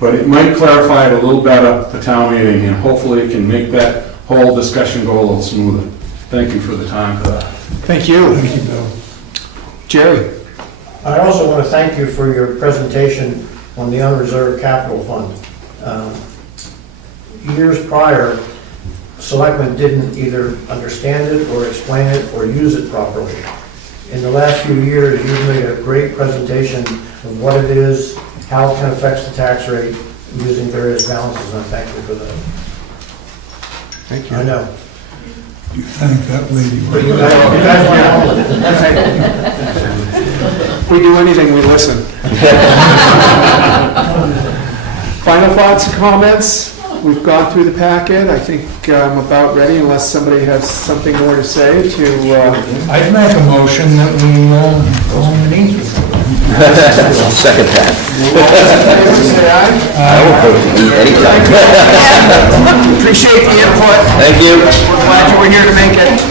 but it might clarify it a little better for town meeting, and hopefully it can make that whole discussion go a little smoother. Thank you for the time for that. Thank you. Thank you, Bill. Jerry? I also want to thank you for your presentation on the unreserved capital fund. Years prior, selectmen didn't either understand it or explain it or use it properly. In the last few years, you've made a great presentation of what it is, how it can affect the tax rate, using various balances, and I thank you for that. Thank you. I know. You thank that lady. But you guys If we do anything, we listen. Final thoughts, comments? We've gone through the packet. I think I'm about ready, unless somebody has something more to say to... I'd make a motion that we go underneath. Second that. Say aye. I will vote anytime. Appreciate the input. Thank you. We're glad you were here to make it.